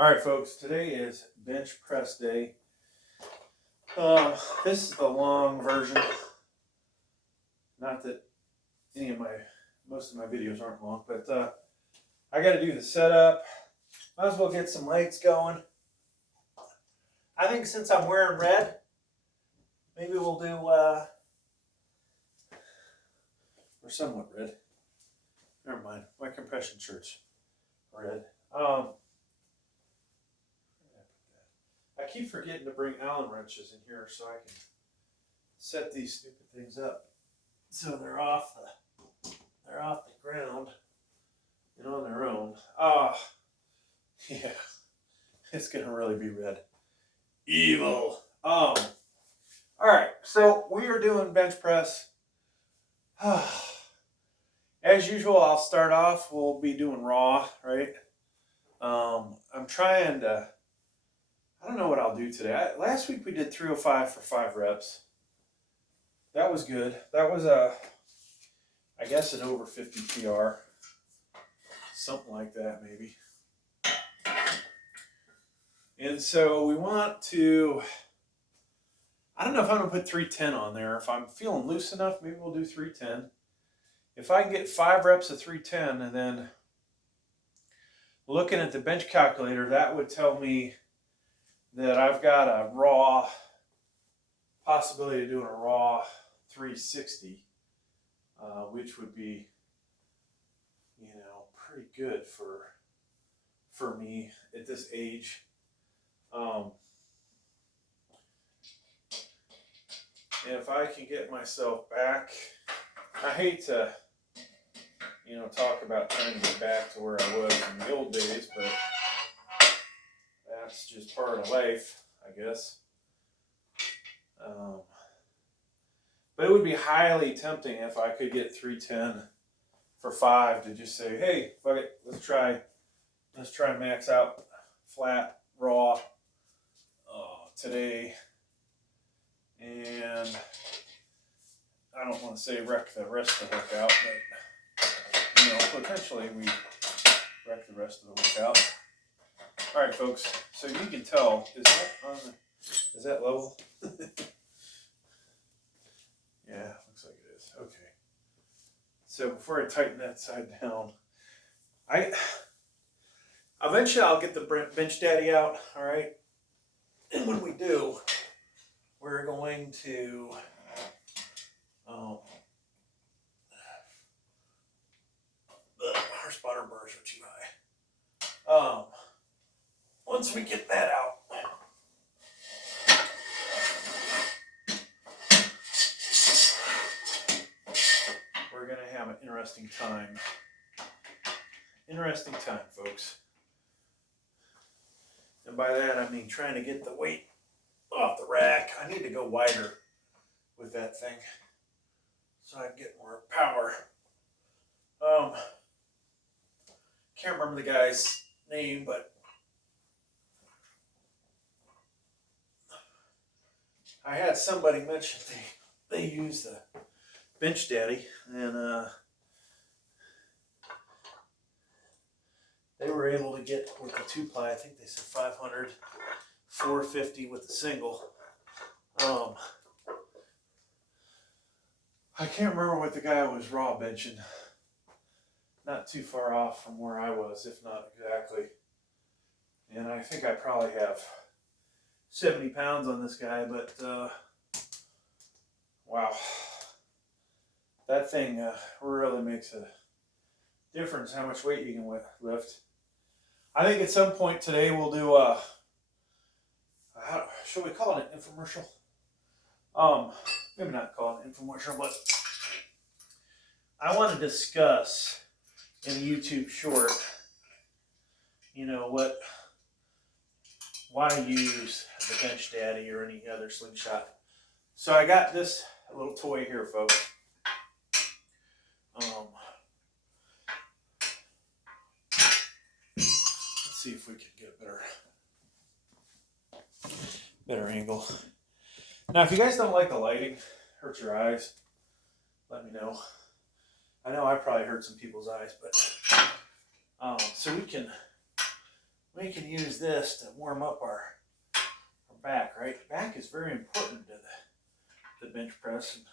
All right, folks, today is bench press day. This is the long version. Not that most of my videos aren't long, but I got to do the setup. Might as well get some lights going. I think since I'm wearing red, maybe we'll do, or somewhat red. Never mind, my compression shirt's red. I keep forgetting to bring Allen wrenches in here so I can set these stupid things up so they're off the ground and on their own. Yeah, it's gonna really be red. Evil. All right, so we are doing bench press. As usual, I'll start off. We'll be doing raw, right? I'm trying to. I don't know what I'll do today. Last week we did 305 for 5 reps. That was good. That was I guess an over 50 PR. Something like that maybe. And so we want to, I don't know if I'm going to put 310 on there. If I'm feeling loose enough, maybe we'll do 310. If I can get 5 reps of 310 and then looking at the bench calculator, that would tell me that I've got a raw possibility of doing a raw 360, which would be, pretty good for me at this age. And if I can get myself back, I hate to, talk about trying to get back to where I was in the old days, but that's just part of life, I guess. But it would be highly tempting if I could get 310 for 5 to just say, hey, fuck it, let's try max out flat raw today. And I don't want to say wreck the rest of the workout, but potentially we wreck the rest of the workout. All right, folks. So you can tell, is that level? Yeah, looks like it is. Okay. So before I tighten that side down, eventually I'll get the Bench Daddy out. All right. And when we do, we're going to the horsepower bars are too high. Once we get that out, we're going to have an interesting time. Interesting time, folks. And by that, I mean trying to get the weight off the rack. I need to go wider with that thing so I can get more power. Can't remember the guy's name, but I had somebody mention they use the Bench Daddy, and they were able to get with the 2-ply, I think they said 500, 450 with the single. I can't remember what the guy was raw benching. Not too far off from where I was, if not exactly. And I think I probably have 70 pounds on this guy, but wow. That thing really makes a difference how much weight you can lift. I think at some point today we'll do should we call it an infomercial? Maybe not call it an infomercial, but I want to discuss in a YouTube short, why use the Bench Daddy or any other slingshot. So I got this little toy here, folks. Let's see if we can get a better angle. Now, if you guys don't like the lighting, hurts your eyes, let me know. I know I probably hurt some people's eyes, but so we can we can use this to warm up our back, right? Back is very important to the bench press. And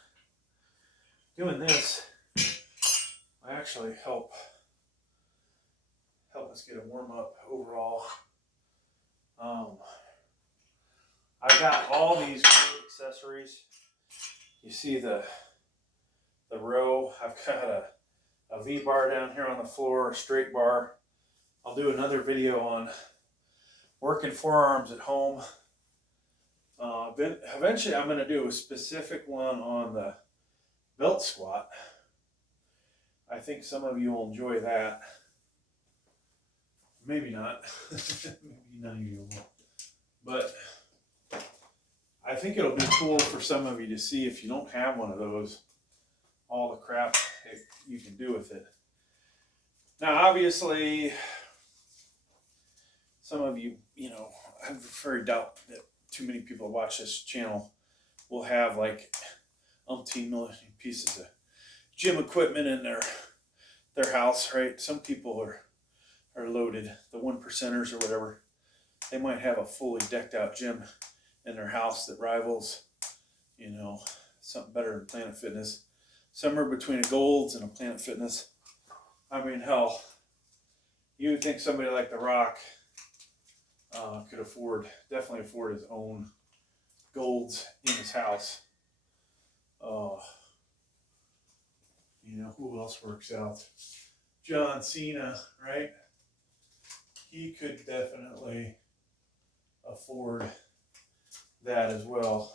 doing this will actually help us get a warm up overall. I've got all these great accessories. You see the row. I've got a V bar down here on the floor, a straight bar. I'll do another video on working forearms at home. Eventually I'm going to do a specific one on the belt squat. I think some of you will enjoy that. Maybe not. Maybe none of you will. But I think it'll be cool for some of you to see, if you don't have one of those, all the crap you can do with it. Now, obviously, some of you, I very doubt that too many people who watch this channel will have like umpteen million pieces of gym equipment in their house, right? Some people are loaded, the 1%ers or whatever. They might have a fully decked out gym in their house that rivals, something better than Planet Fitness. Somewhere between a Gold's and a Planet Fitness. I mean, hell, you would think somebody like The Rock could definitely afford his own Gold's in his house. Who else works out? John Cena, right? He could definitely afford that as well.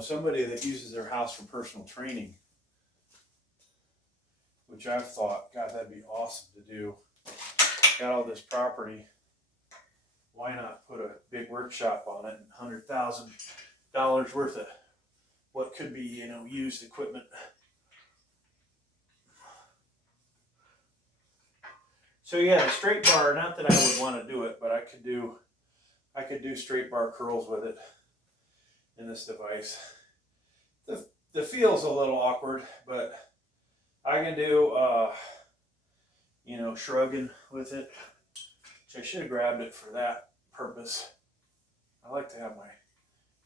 Somebody that uses their house for personal training, which I've thought, God, that'd be awesome to do. Got all this property. Why not put a big workshop on it and $100,000 worth of what could be, used equipment. So yeah, the straight bar, not that I would want to do it, but I could do straight bar curls with it in this device. The feel's a little awkward, but I can do shrugging with it, which I should have grabbed it for that purpose. I like to have my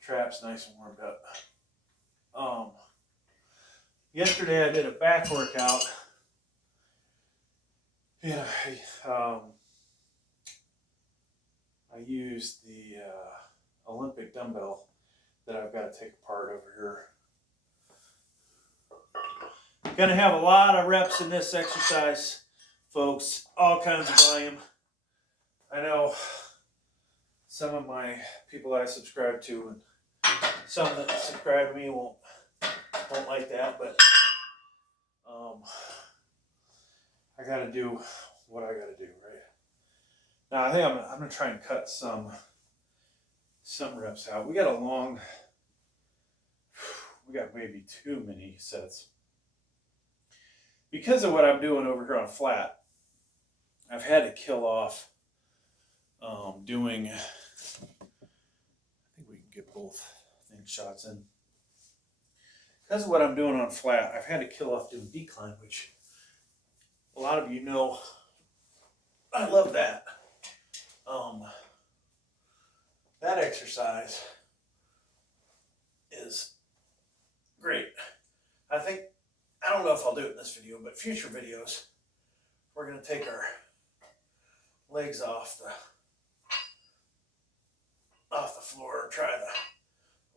traps nice and warmed up. Yesterday I did a back workout. I used the Olympic dumbbell that I've got to take apart over here. Gonna have a lot of reps in this exercise, folks. All kinds of volume. I know some of my people I subscribe to, and some that subscribe to me won't like that, but I gotta do what I gotta do, right? Now I think I'm gonna try and cut some reps out. We got maybe too many sets. Because of what I'm doing over here on flat, I've had to kill off doing, I think we can get both things shots in. Because of what I'm doing on flat, I've had to kill off doing decline, which a lot of you know I love that. That exercise is great. I don't know if I'll do it in this video, but future videos, we're going to take our legs off the floor and try the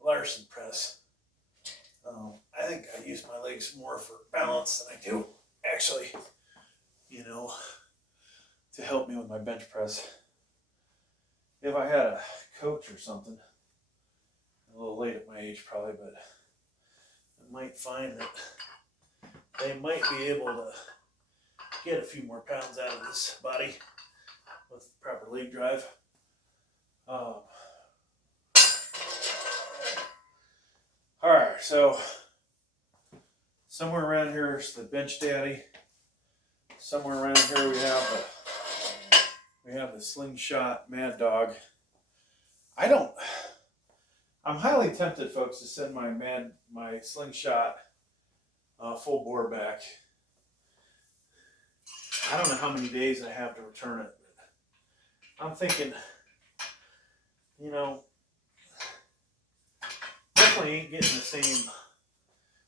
Larson press. I think I use my legs more for balance than I do actually, to help me with my bench press. If I had a coach or something, a little late at my age probably, but I might find that they might be able to get a few more pounds out of this body with proper leg drive. Alright, so somewhere around here is the Bench Daddy. Somewhere around here we have the Slingshot Maddog. I'm highly tempted, folks, to send my Slingshot full bore back. I don't know how many days I have to return it. But I'm thinking, you know, definitely ain't getting the same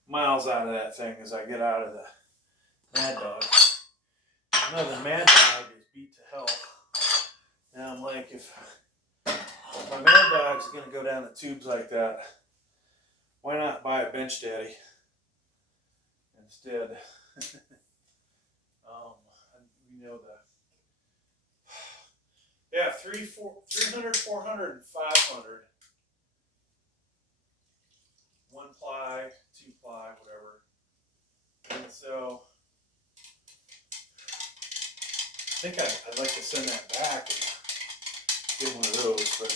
miles out of that thing as I get out of the Maddog. No, the Maddog is beat to hell. And I'm like, if my Maddog's going to go down the tubes like that, why not buy a Bench Daddy instead? You know yeah, 300, 400, and 500. 1 ply, 2 ply, whatever. And so I think I'd like to send that back and get one of those. But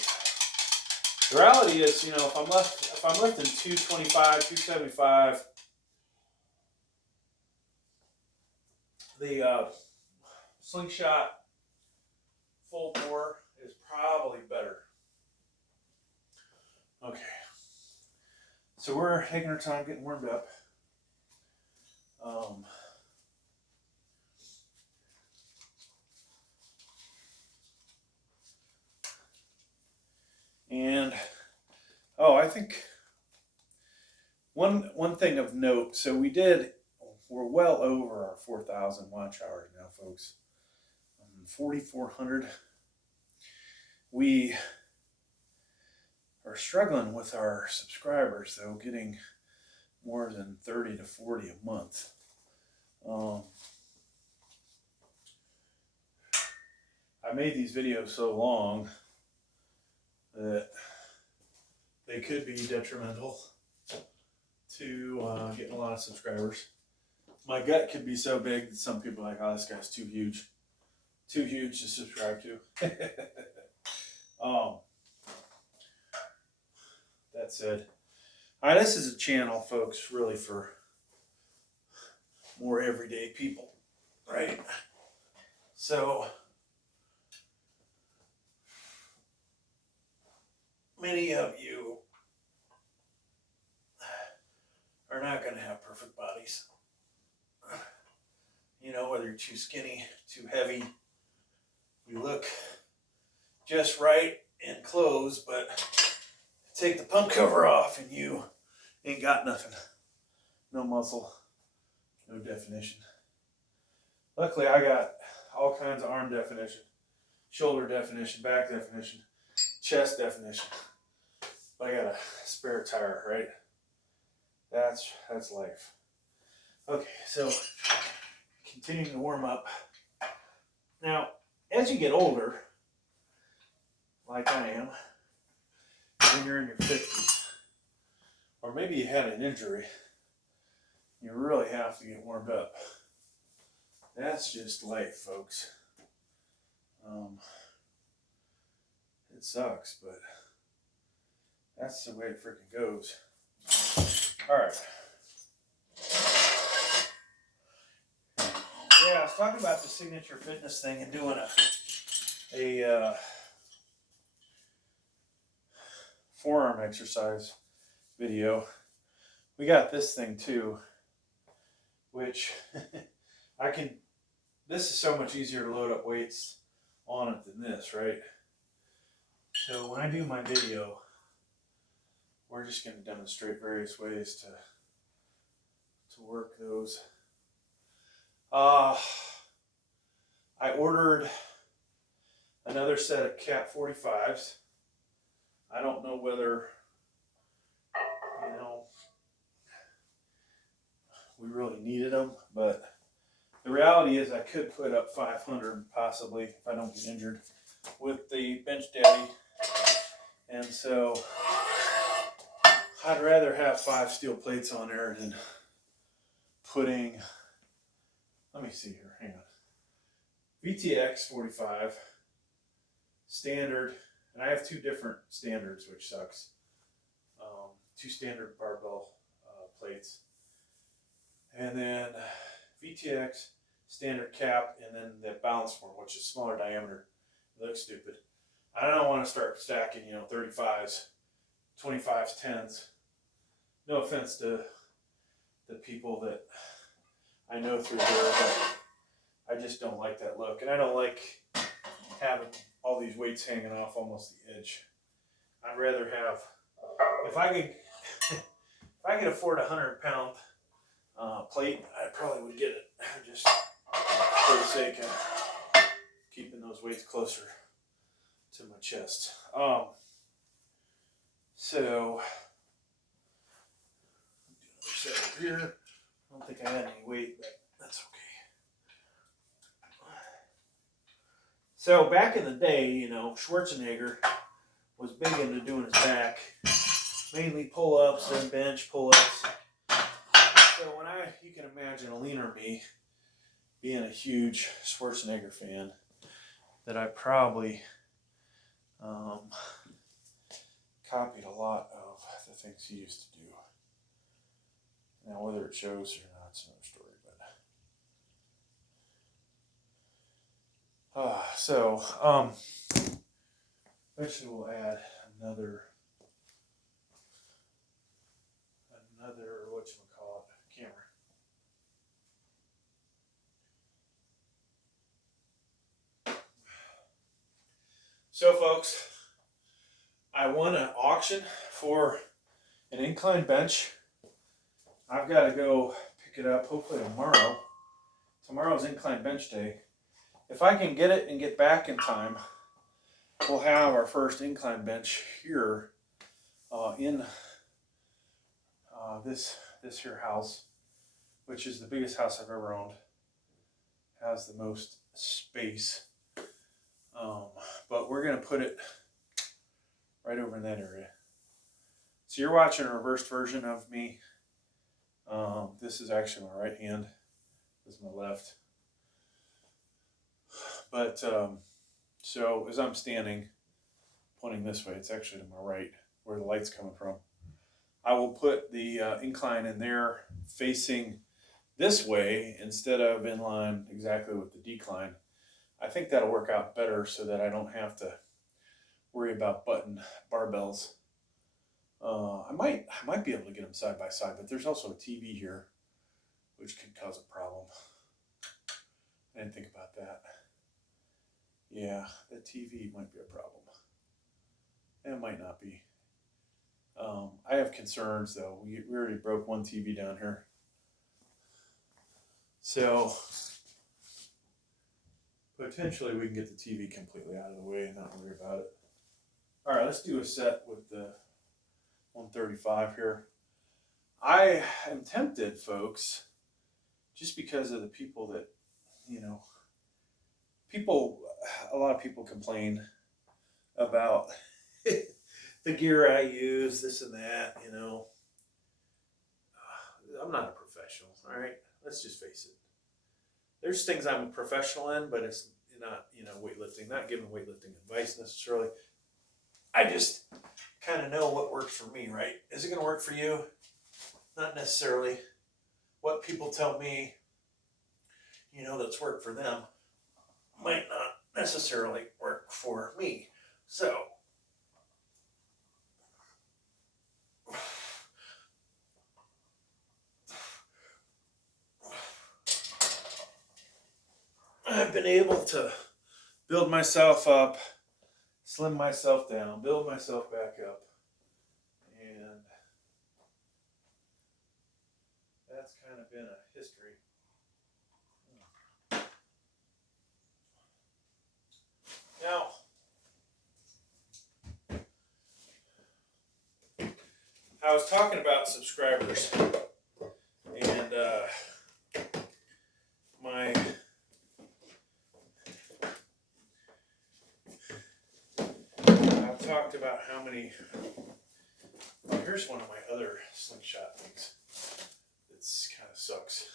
the reality is, you know, if I'm lifting 225, 275, the slingshot full bore is probably better. Okay, so we're taking our time getting warmed up. And I think one thing of note. So we're well over our 4,000 watch hours now, folks. 4,400. We are struggling with our subscribers, though, getting more than 30 to 40 a month. I made these videos so long that they could be detrimental to getting a lot of subscribers. My gut could be so big that some people are like, oh, this guy's too huge to subscribe to. That said, this is a channel, folks, really for more everyday people, right? So many of you are not going to have perfect bodies. You know, whether you're too skinny, too heavy, you look just right in clothes, but take the pump cover off and you ain't got nothing. No muscle, no definition. Luckily, I got all kinds of arm definition, shoulder definition, back definition, chest definition. I got a spare tire, right? That's life. Okay, so continuing to warm up. Now, as you get older, like I am, when you're in your 50s, or maybe you had an injury, you really have to get warmed up. That's just life, folks. It sucks, but that's the way it freaking goes. All right. Yeah, I was talking about the signature fitness thing and doing a forearm exercise video. We got this thing too, which this is so much easier to load up weights on it than this, right? So when I do my video, we're just going to demonstrate various ways to work those. I ordered another set of Cat 45s. I don't know whether, we really needed them, but the reality is I could put up 500 possibly if I don't get injured with the Bench Daddy. And so I'd rather have 5 steel plates on there than putting, let me see here, hang on. VTX 45, standard, and I have 2 different standards, which sucks. 2 standard barbell plates. And then VTX, standard cap, and then the balance form, which is smaller diameter. It looks stupid. I don't want to start stacking, 35s, 25s, 10s. No offense to the people that I know through here, but I just don't like that look. And I don't like having all these weights hanging off almost the edge. I'd rather have, if I could afford a 100-pound plate, I probably would get it, just for the sake of keeping those weights closer to my chest. So do another set here. I don't think I had any weight, but that's okay. So back in the day, you know, Schwarzenegger was big into doing his back, mainly pull-ups and bench pull-ups. So when you can imagine a leaner me being a huge Schwarzenegger fan, that I probably copied a lot of the things he used to do. Now, whether it shows or not, it's another story. But eventually we'll add another whatchamacallit camera. So folks, I won an auction for an incline bench. I've got to go pick it up hopefully tomorrow. Tomorrow's incline bench day. If I can get it and get back in time, we'll have our first incline bench here in this here house, which is the biggest house I've ever owned. Has the most space. But we're going to put it right over in that area. So you're watching a reversed version of me. This is actually my right hand. This is my left. But so as I'm standing, pointing this way, it's actually to my right, where the light's coming from. I will put the incline in there facing this way instead of in line exactly with the decline. I think that'll work out better so that I don't have to worry about button barbells. I might be able to get them side by side, but there's also a TV here, which could cause a problem. I didn't think about that. Yeah, the TV might be a problem. It might not be. I have concerns though. We already broke one TV down here. So potentially we can get the TV completely out of the way and not worry about it. All right, let's do a set with the 135 here. I am tempted, folks, just because of the people that, you know, a lot of people complain about the gear I use, this and that, you know. I'm not a professional, all right? Let's just face it. There's things I'm a professional in, but it's not, you know, weightlifting, not giving weightlifting advice necessarily. I just kind of know what works for me, right? Is it going to work for you? Not necessarily. What people tell me, you know, that's worked for them might not necessarily work for me. So I've been able to build myself up, slim myself down, build myself back up, and that's kind of been a history. Now, I was talking about subscribers, and I've talked about how many. Well, here's one of my other slingshot things. It's kind of sucks.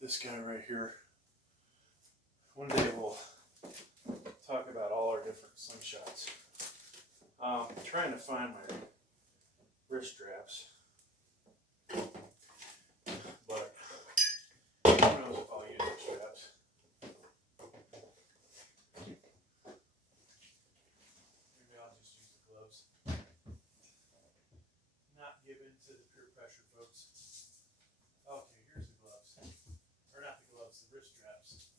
This guy right here. One day we'll talk about all our different slingshots. I'm trying to find my wrist straps, but who knows if I'll use wrist straps. Maybe I'll just use the gloves. Not given to the peer pressure, folks. Okay, here's the gloves. Or not the gloves, the wrist straps.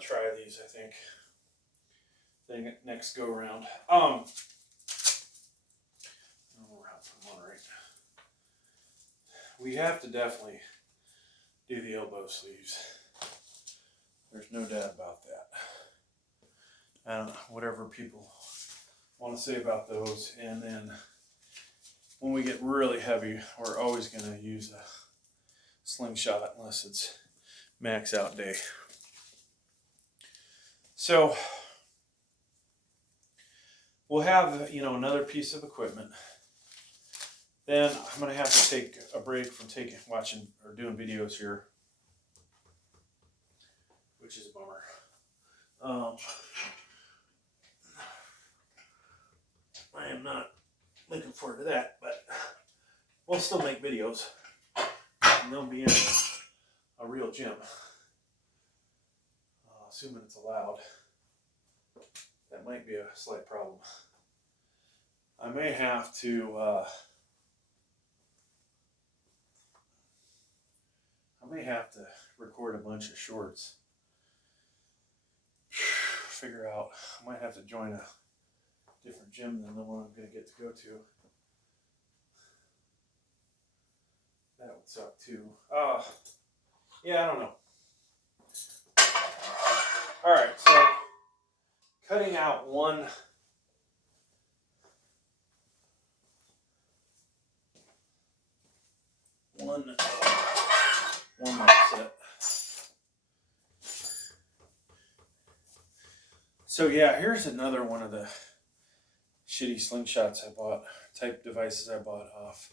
to try these, I think, next go around. I don't know how to put them on right. We have to definitely do the elbow sleeves. There's no doubt about that. Whatever people want to say about those. And then when we get really heavy, we're always going to use a slingshot unless it's max out day. So we'll have, you know, another piece of equipment. Then I'm going to have to take a break from watching or doing videos here, which is a bummer. I am not looking forward to that, but we'll still make videos. And they'll be in a real gym, assuming it's allowed. That might be a slight problem. I may have to record a bunch of shorts. Figure out, I might have to join a different gym than the one I'm going to get to go to. That would suck too. Yeah, I don't know. All right, so cutting out one warm-up set. So yeah, here's another one of the shitty slingshots I bought, type devices I bought off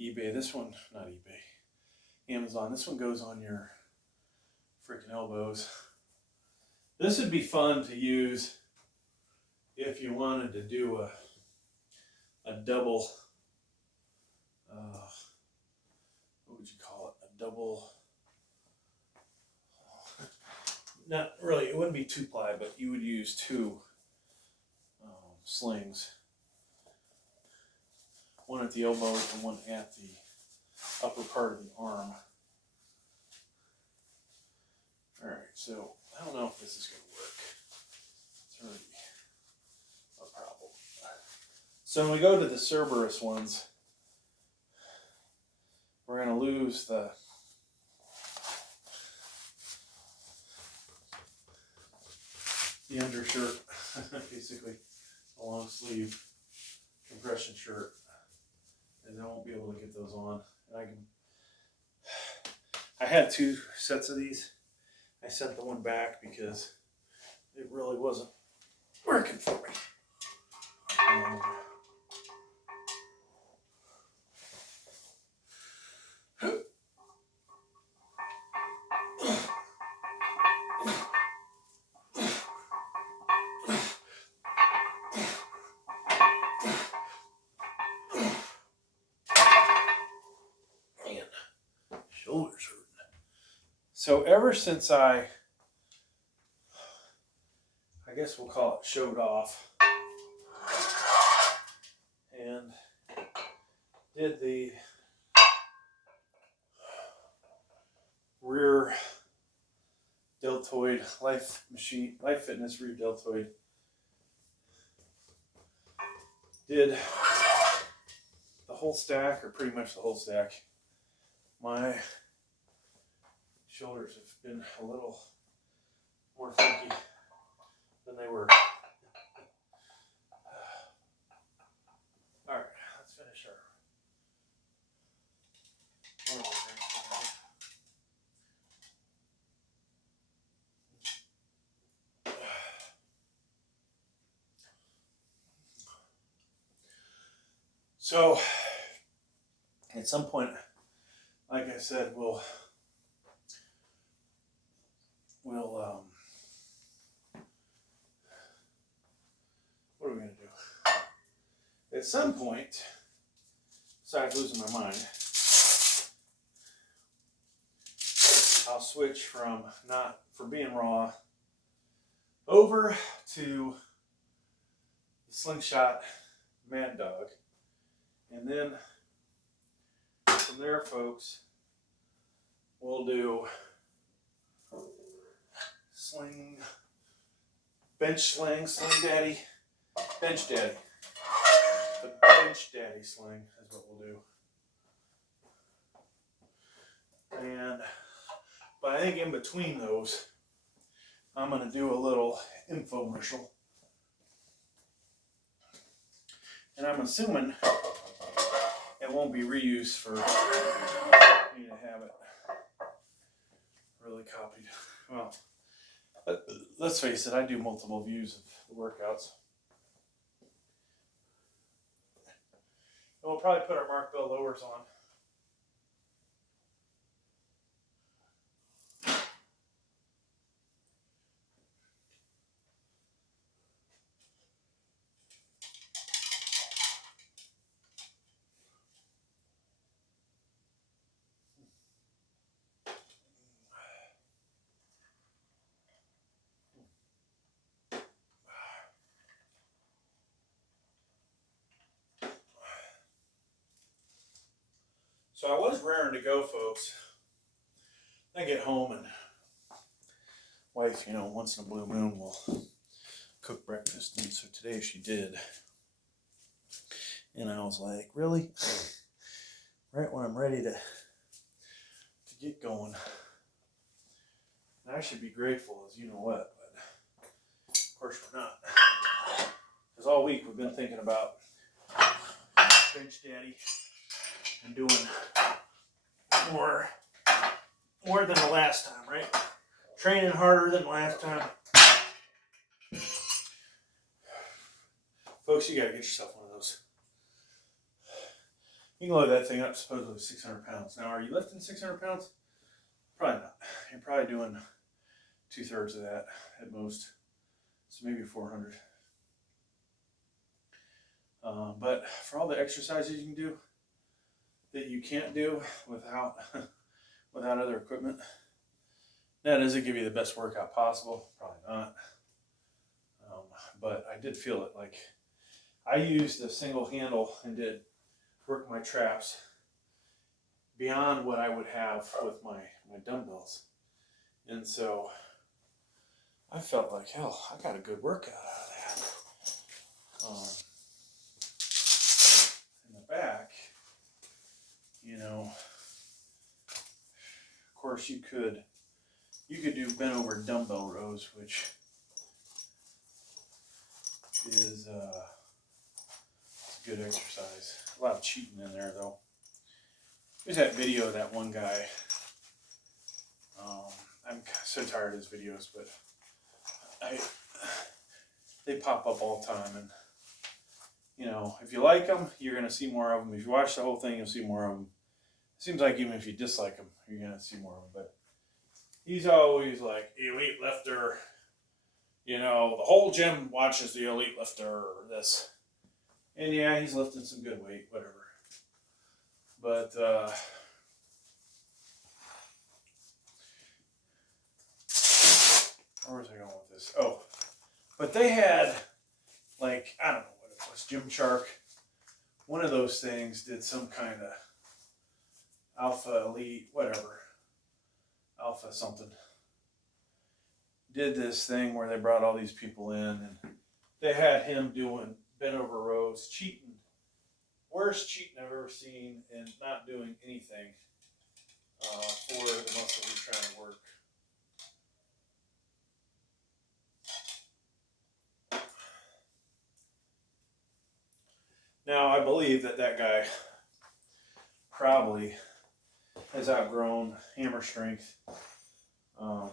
eBay. This one, not eBay, Amazon. This one goes on your freaking elbows. This would be fun to use if you wanted to do a double, what would you call it? A double, not really, it wouldn't be 2-ply, but you would use two slings. One at the elbow and one at the upper part of the arm. Alright, so I don't know if this is going to work. It's already a problem. So when we go to the Cerberus ones, we're going to lose the undershirt, basically a long sleeve compression shirt, and I won't be able to get those on. And I had 2 sets of these. I sent the one back because it really wasn't working for me. Shoulders hurting. So ever since I guess we'll call it showed off and did the rear deltoid life fitness rear deltoid, did the whole stack, or pretty much the whole stack, my shoulders have been a little more funky than they were. All right, let's finish our. So, at some point, like I said, we'll what are we going to do? At some point, besides losing my mind, I'll switch from being raw over to the slingshot Maddog, and then from there, folks, we'll do sling, bench sling, sling daddy, bench daddy. The bench daddy sling is what we'll do. And, but I think in between those, I'm going to do a little infomercial. And I'm assuming it won't be reused for me to have it really copied. Well, let's face it, I do multiple views of the workouts. And we'll probably put our Mark Bell lowers on. So I was raring to go, folks. I get home and wife, once in a blue moon will cook breakfast. And so today she did. And I was like, really? Right when I'm ready to get going. And I should be grateful as you know what, but of course we're not. Because all week we've been thinking about bench daddy and doing more than the last time, right? Training harder than last time. Folks, you gotta get yourself one of those. You can load that thing up supposedly 600 pounds. Now, are you lifting 600 pounds? Probably not. You're probably doing 2/3 of that at most. So maybe 400. But for all the exercises you can do that you can't do without other equipment, now, does it give you the best workout possible? Probably not. But I did feel it. Like, I used a single handle and did work my traps beyond what I would have with my dumbbells. And so I felt like, hell, I got a good workout out of that. In the back, of course you could do bent over dumbbell rows, which is a good exercise. A lot of cheating in there though. There's that video of that one guy. I'm so tired of his videos, but they pop up all the time, and if you like them, you're gonna see more of them. If you watch the whole thing, you'll see more of them. It seems like even if you dislike them, you're gonna see more of them. But he's always like, elite lifter. The whole gym watches the elite lifter or this. And yeah, he's lifting some good weight, whatever. But where was I going with this? Oh, but they had, like, I don't know what it was, Gymshark. One of those things did some kind of Alpha Elite, whatever. Alpha something. Did this thing where they brought all these people in, and they had him doing bent over rows, cheating. Worst cheating I've ever seen, and not doing anything for the muscle he's trying to work. Now, I believe that guy probably has outgrown hammer strength. The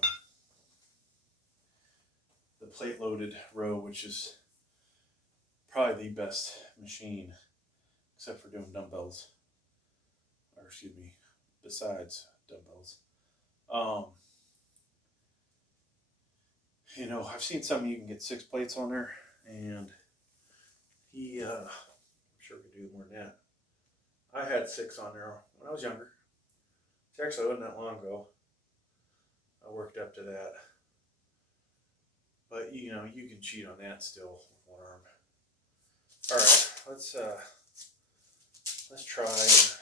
plate-loaded row, which is probably the best machine, except for doing dumbbells. Or excuse me, besides dumbbells. I've seen some you can get 6 plates on there, and he, I'm sure we could do more than that. I had 6 on there when I was younger. It actually wasn't that long ago. I worked up to that. But, you can cheat on that still with one arm. All right, let's try and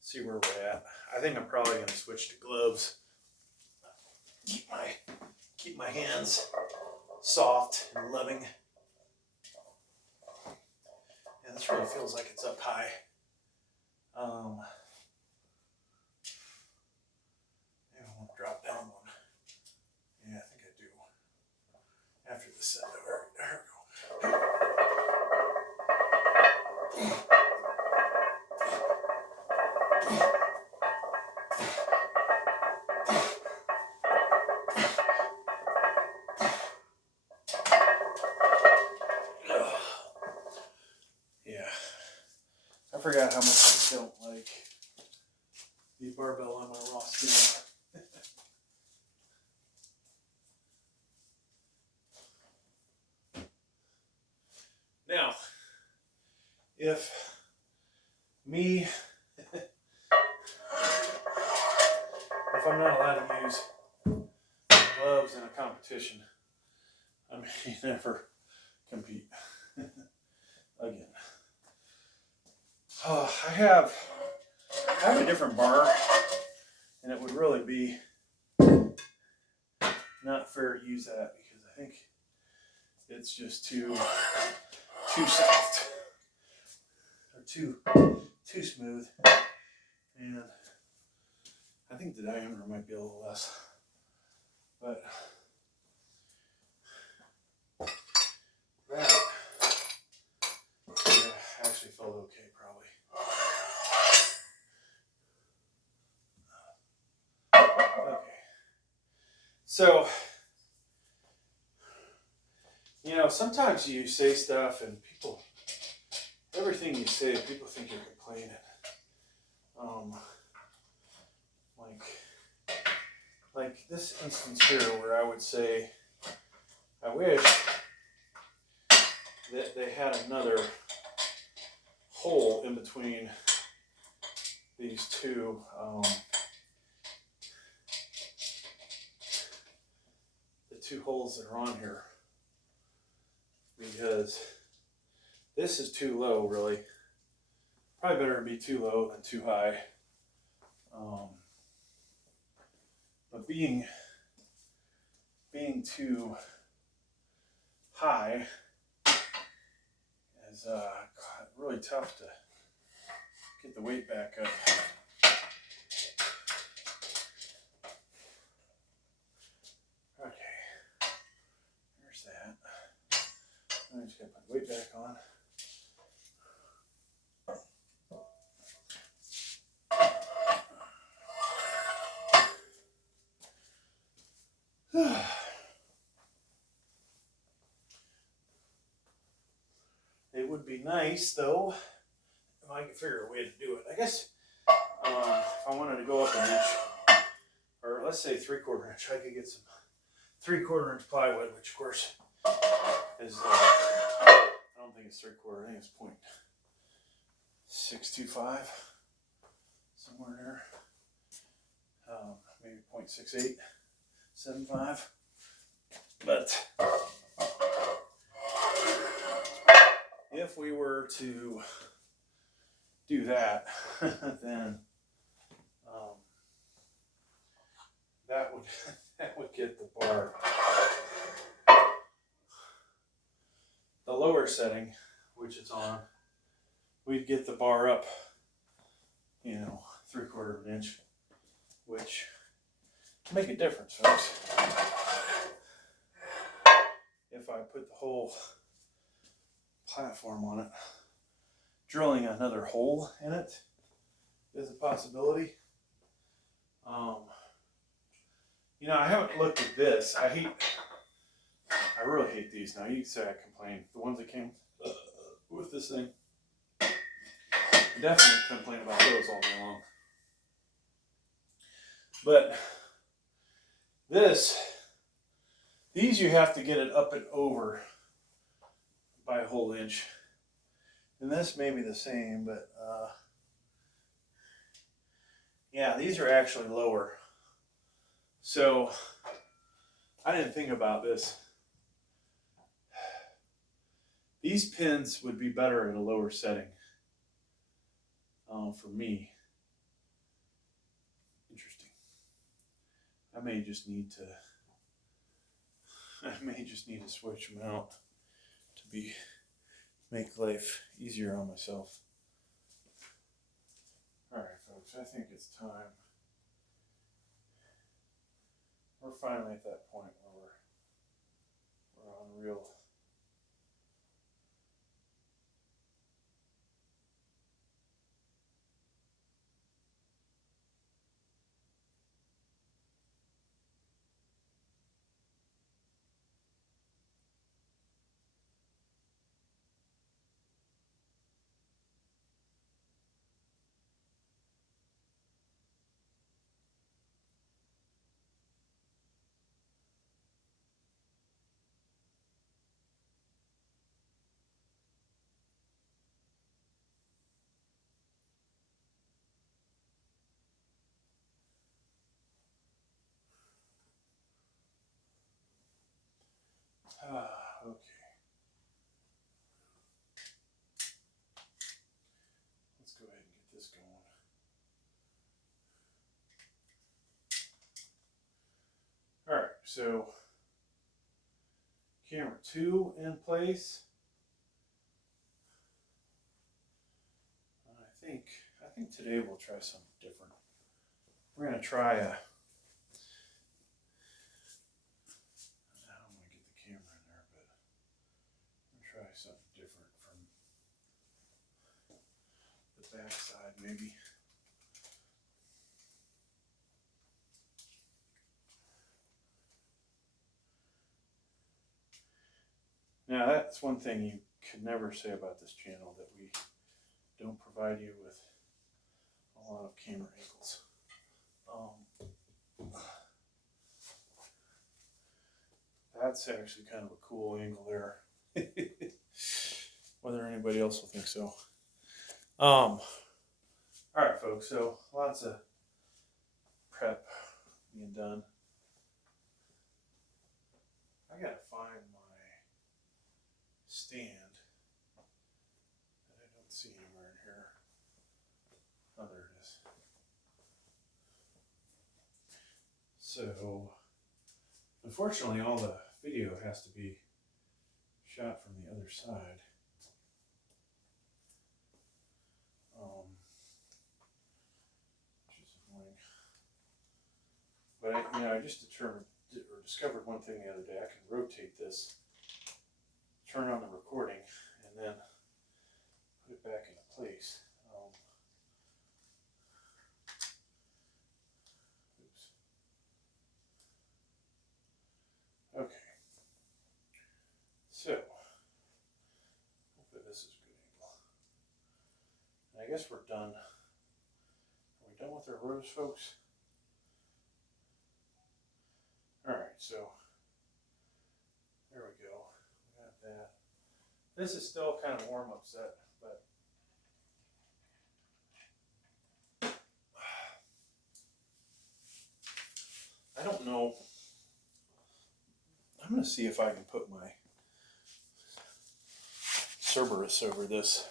see where we're at. I think I'm probably going to switch to gloves. Keep keep my hands soft and loving. And this really feels like it's up high. Maybe I want to drop down one. Yeah, I think I do. After the set, there we go. Yeah, I forgot how much I don't like the barbell on my raw skin. Now, if I'm not allowed to use gloves in a competition, I may never compete again. I have a different bar, and it would really be not fair to use that because I think it's just too soft or too smooth, and I think the diameter might be a little less, but that actually felt okay probably. Okay, so you know, sometimes you say stuff and everything you say, people think you're complaining. Like this instance here where I would say, I wish that they had another hole in between these two the two holes that are on here, because this is too low really. Probably better to be too low than too high. But being too high is really tough to get the weight back up. Okay, there's that. I just got to put the weight back on. It would be nice though if I could figure a way to do it. I guess if I wanted to go up an inch, or let's say 3/4 inch, I could get some 3/4 inch plywood, which of course is I don't think it's 3/4. I think it's .625, somewhere there. Maybe .6875. But if we were to do that, then that would get the bar. The lower setting, which it's on, we'd get the bar up, you know, 3/4 inch, which can make a difference, folks. If I put the whole platform on it, drilling another hole in it is a possibility. You know, I haven't looked at this. I really hate these. Now, you can say I complain. The ones that came with this thing, I definitely complain about those all day long. But these you have to get it up and over by a whole inch. And this may be the same, but yeah, these are actually lower. So I didn't think about this. These pins would be better in a lower setting for me. Interesting. I may just need to I may just need to switch them out to make life easier on myself. Alright folks, I think it's time. We're finally at that point where we're on real. Okay. Let's go ahead and get this going. Alright, so camera 2 in place. I think today we'll try something different. We're going to try a, I don't want to get the camera in there, but I'm going to try something different from the back side maybe. Now that's one thing you could never say about this channel, that we don't provide you with a lot of camera angles. That's actually kind of a cool angle there. Whether anybody else will think so. Alright folks, so lots of prep being done. I gotta find my stand that I don't see anywhere in here. Oh, there it is. So, unfortunately, all the video has to be shot from the other side. Which is annoying. But I just discovered one thing the other day. I can rotate this, turn on the recording, and then put it back into place. Oops. Okay. So, hopefully this is a good angle. And I guess we're done. Are we done with our rows, folks? Alright, so there we go. We got that. This is still kind of warm-up set, but I don't know. I'm going to see if I can put my Cerberus over this,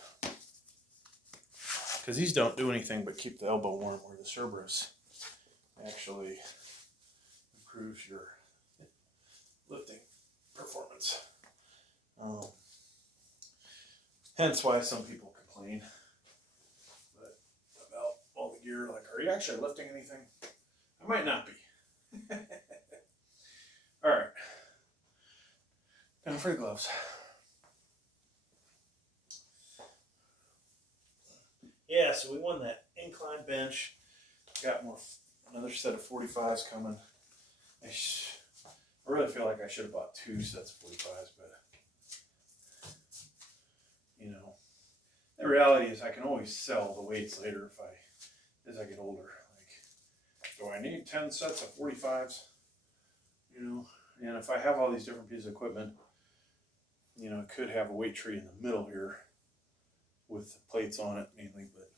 because these don't do anything but keep the elbow warm, where the Cerberus actually improves your lifting performance. Hence why some people complain about all the gear, like, are you actually lifting anything? I might not be. Alright. Time for the gloves. Yeah, so we won that incline bench. Got another set of 45s coming. I really feel like I should have bought 2 sets of 45s, but the reality is I can always sell the weights later as I get older. Like, do I need 10 sets of 45s? And if I have all these different pieces of equipment, I could have a weight tree in the middle here with the plates on it mainly, but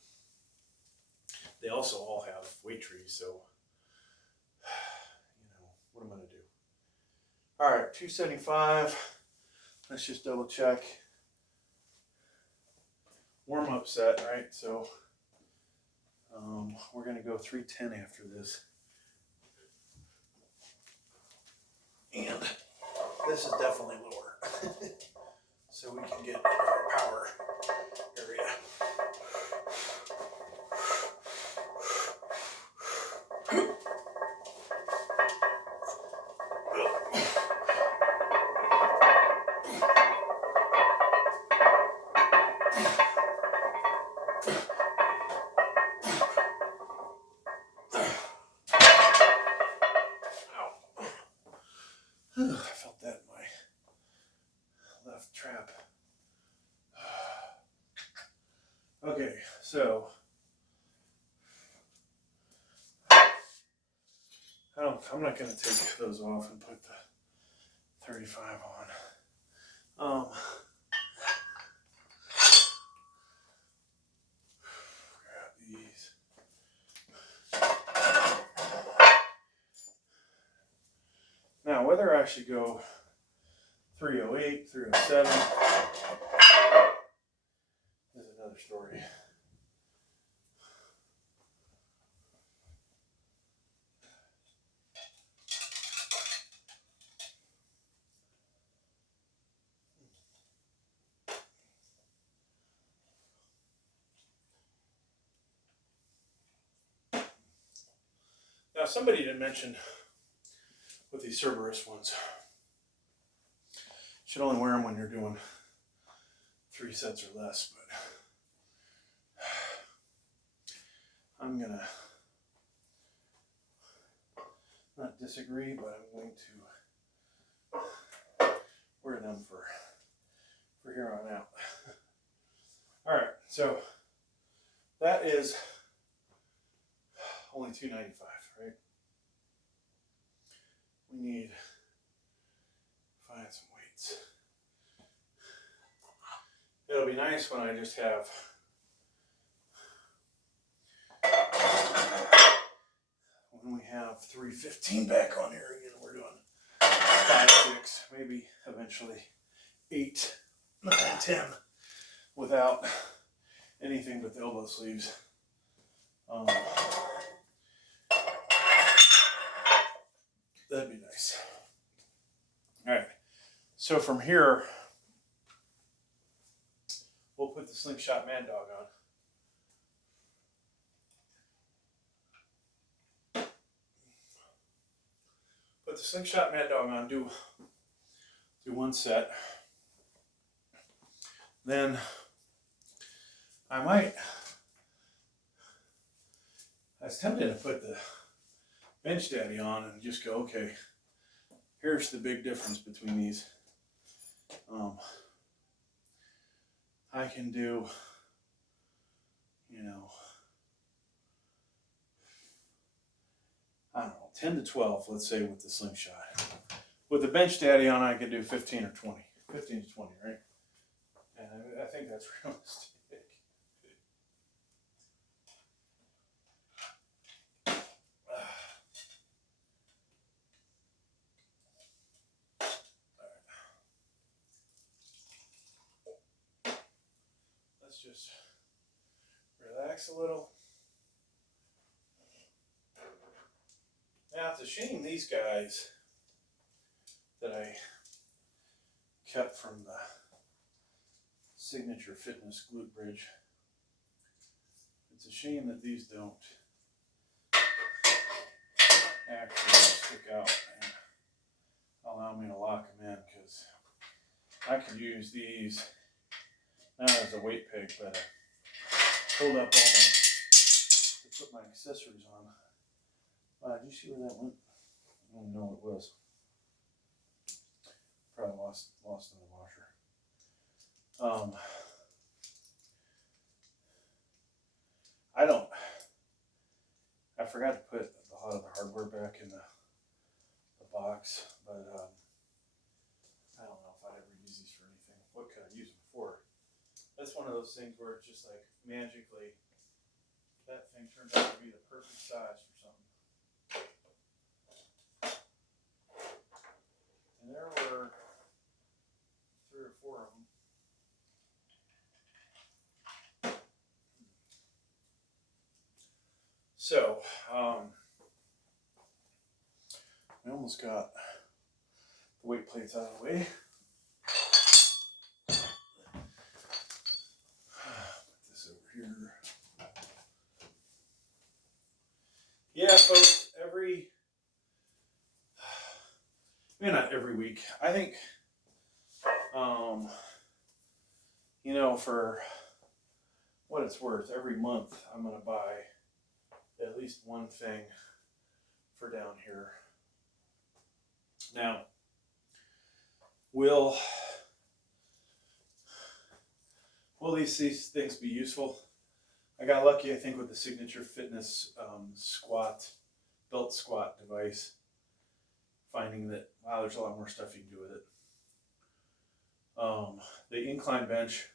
they also all have weight trees, so what am I going to do? All right, 275. Let's just double check. Warm up set, right? So we're going to go 310 after this. And this is definitely lower. So we can get our power area. I felt that in my left trap. Okay, so I'm not going to take those off and put the 35 on. Grab these. Now, whether I should go 308, 307 is another story. Now, somebody did mention with these Cerberus ones, you should only wear them when you're doing 3 sets or less, but I'm gonna not disagree, but I'm going to wear them for here on out. All right, so that is only $295, right? We need to find some weights. It'll be nice when I just have when we have 315 back on here. You know, we're doing 5, 6, maybe eventually 8, 9, 10 without anything but the elbow sleeves. That'd be nice. All right, so from here, we'll put the slingshot Maddog on. Put the slingshot Maddog on, do one set. Then I was tempted to put the Bench Daddy on and just go, okay, here's the big difference between these. I can do, you know, I don't know, 10 to 12, let's say, with the slingshot. With the Bench Daddy on, I could do 15 or 20. 15 to 20, right? And I think that's realistic. Let's just relax a little. Now, it's a shame these guys that I kept from the Signature Fitness glute bridge. It's a shame that these don't actually stick out and allow me to lock them in, because I could use these not as a weight peg, but hold up all to put my accessories on. Did you see where that went? I don't know what it was. Probably lost in the washer. I forgot to put a lot of the hardware back in the box, but I don't know if I'd ever use these for anything. What could I use them for? That's one of those things where it's just like magically that thing turns out to be the perfect size for something. And there were 3 or 4 of them. So, we almost got weight plates out of the way. Put this over here. Yeah, folks, not every week. I think, you know, for what it's worth, every month I'm going to buy at least one thing for down here. Now, will these things be useful? I got lucky, I think, with the Signature Fitness belt squat device, finding that, wow, there's a lot more stuff you can do with it. The incline bench,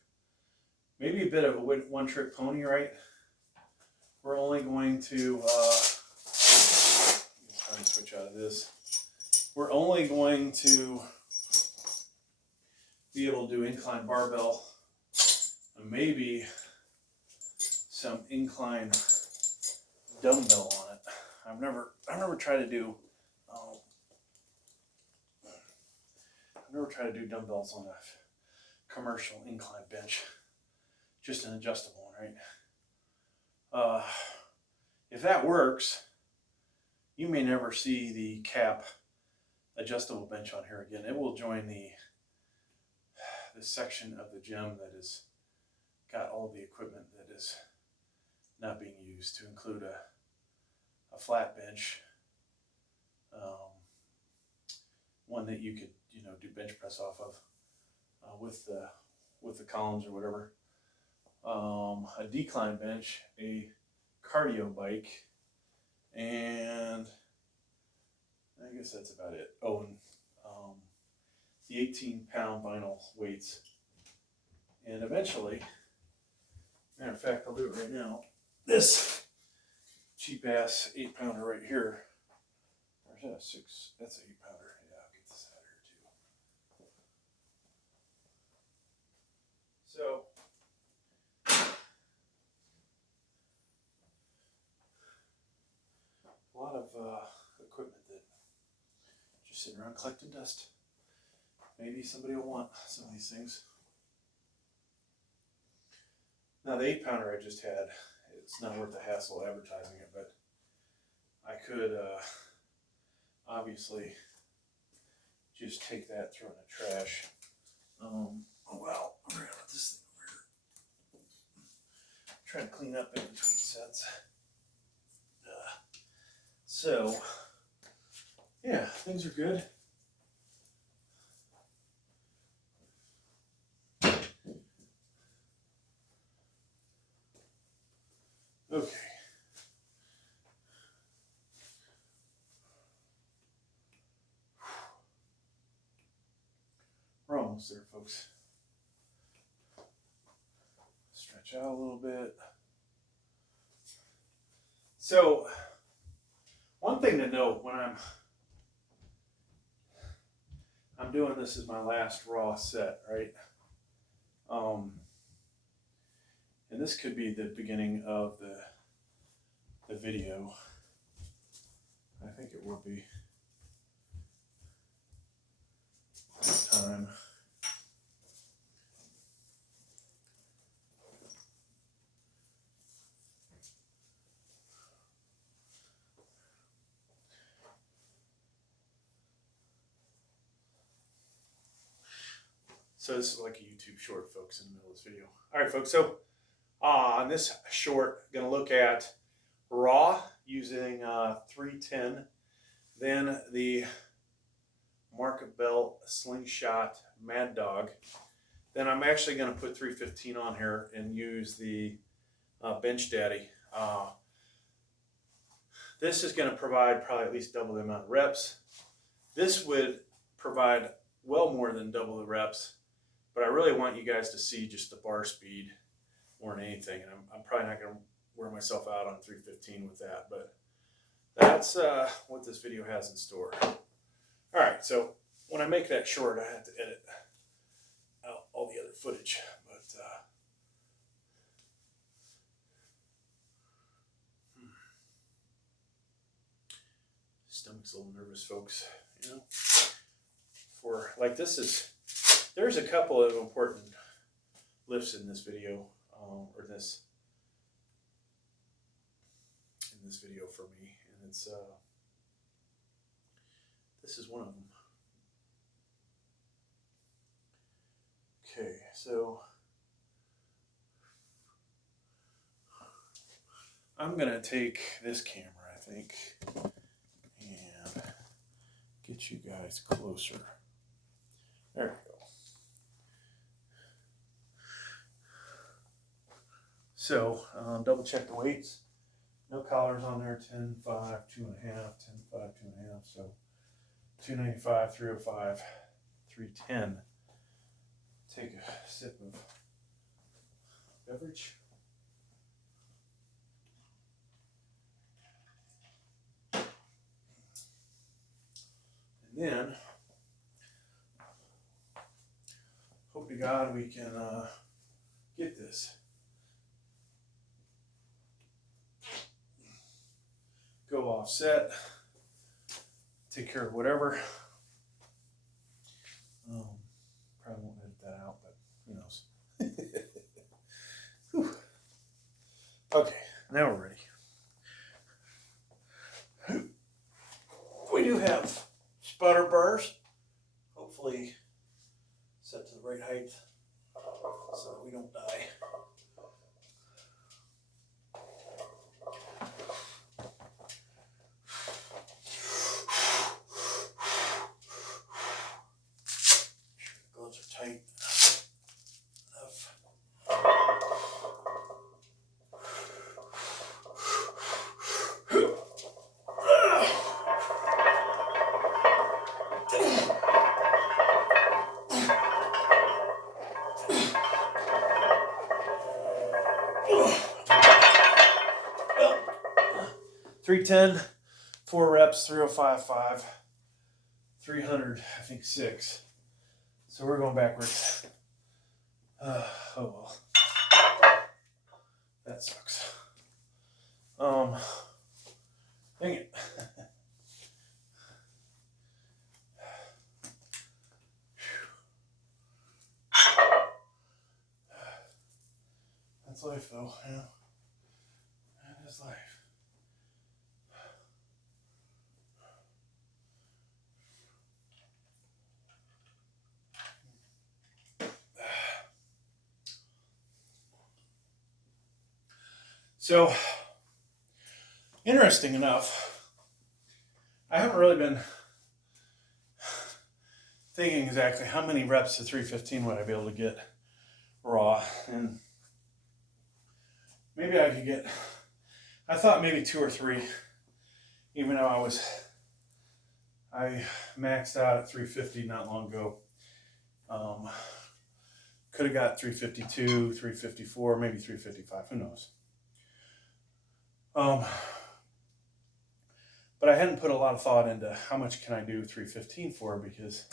maybe a bit of a one-trick pony, right? We're only going to, try and switch out of this. We're only going to be able to do incline barbell and maybe some incline dumbbell on it. I've never tried to do dumbbells on a commercial incline bench. Just an adjustable one, right? If that works, you may never see the cap adjustable bench on here again. It will join the section of the gym that is got all the equipment that is not being used, to include a flat bench, one that you could, you know, do bench press off of with the columns or whatever, a decline bench, a cardio bike, and I guess that's about it. Oh, and the 18-pound vinyl weights. And eventually, matter of fact, I'll do it right now. This cheap ass 8-pounder right here. Or is that a 6? That's an 8-pounder. Yeah, I'll get this out of here too. So, a lot of equipment that just sitting around collecting dust. Maybe somebody will want some of these things. Now the 8-pounder I just had, it's not worth the hassle advertising it, but I could obviously just take that, throw it in the trash. Oh well, I'm gonna put this thing over here. Try to clean up in between sets. So, yeah, things are good. Okay. We're almost there, folks. Stretch out a little bit. So, one thing to note when I'm doing this as my last raw set, right? And this could be the beginning of the video. I think it will be. Time. So this is like a YouTube short, folks, in the middle of this video. All right, folks, so on this short, going to look at raw using 310, then the Market Bell Slingshot Maddog. Then I'm actually going to put 315 on here and use the Bench Daddy. This is going to provide probably at least double the amount of reps. This would provide well more than double the reps, but I really want you guys to see just the bar speed more than anything. And I'm probably not going to wear myself out on 315 with that, but that's what this video has in store. All right, so when I make that short, I have to edit out all the other footage, but stomach's a little nervous, folks, you know. for, like this is, there's a couple of important lifts in this video, or in this video for me, and it's this is one of them. Okay, so I'm gonna take this camera, I think, and get you guys closer. There we go. So double check the weights. No collars on there. 10, 5, 2.5, 10, 5, 2.5. So 295, 305, 310. Take a sip of beverage. And then, hope to God we can get this. Go offset, take care of whatever. Probably won't edit that out, but who knows. Whew. Okay, now we're ready. We do have spotter bars, hopefully set to the right height so that we don't die. Gloves are tight enough. Well, 310, 4 reps, 305.5, 300, I think 6. So we're going backwards. Oh well. That sucks. Dang it. That's life though, you know. That is life. So, interesting enough, I haven't really been thinking exactly how many reps to 315 would I be able to get raw, and maybe I could get, I thought maybe 2 or 3, even though I maxed out at 350 not long ago. Could have got 352, 354, maybe 355, who knows. But I hadn't put a lot of thought into how much can I do 315 for, because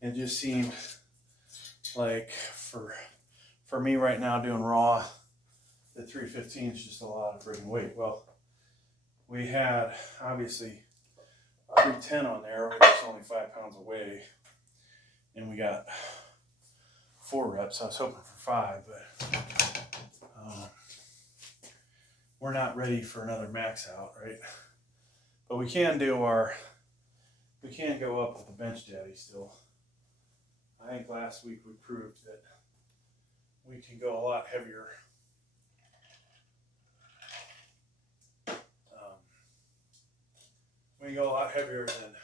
it just seemed like for me right now doing raw, the 315 is just a lot of friggin' weight. Well, we had obviously 310 on there, which is only 5 pounds away, and we got 4 reps. I was hoping for 5, but we're not ready for another max out, right? But we can do we can go up with the Bench Daddy still. I think last week we proved that we can go a lot heavier. We can go a lot heavier than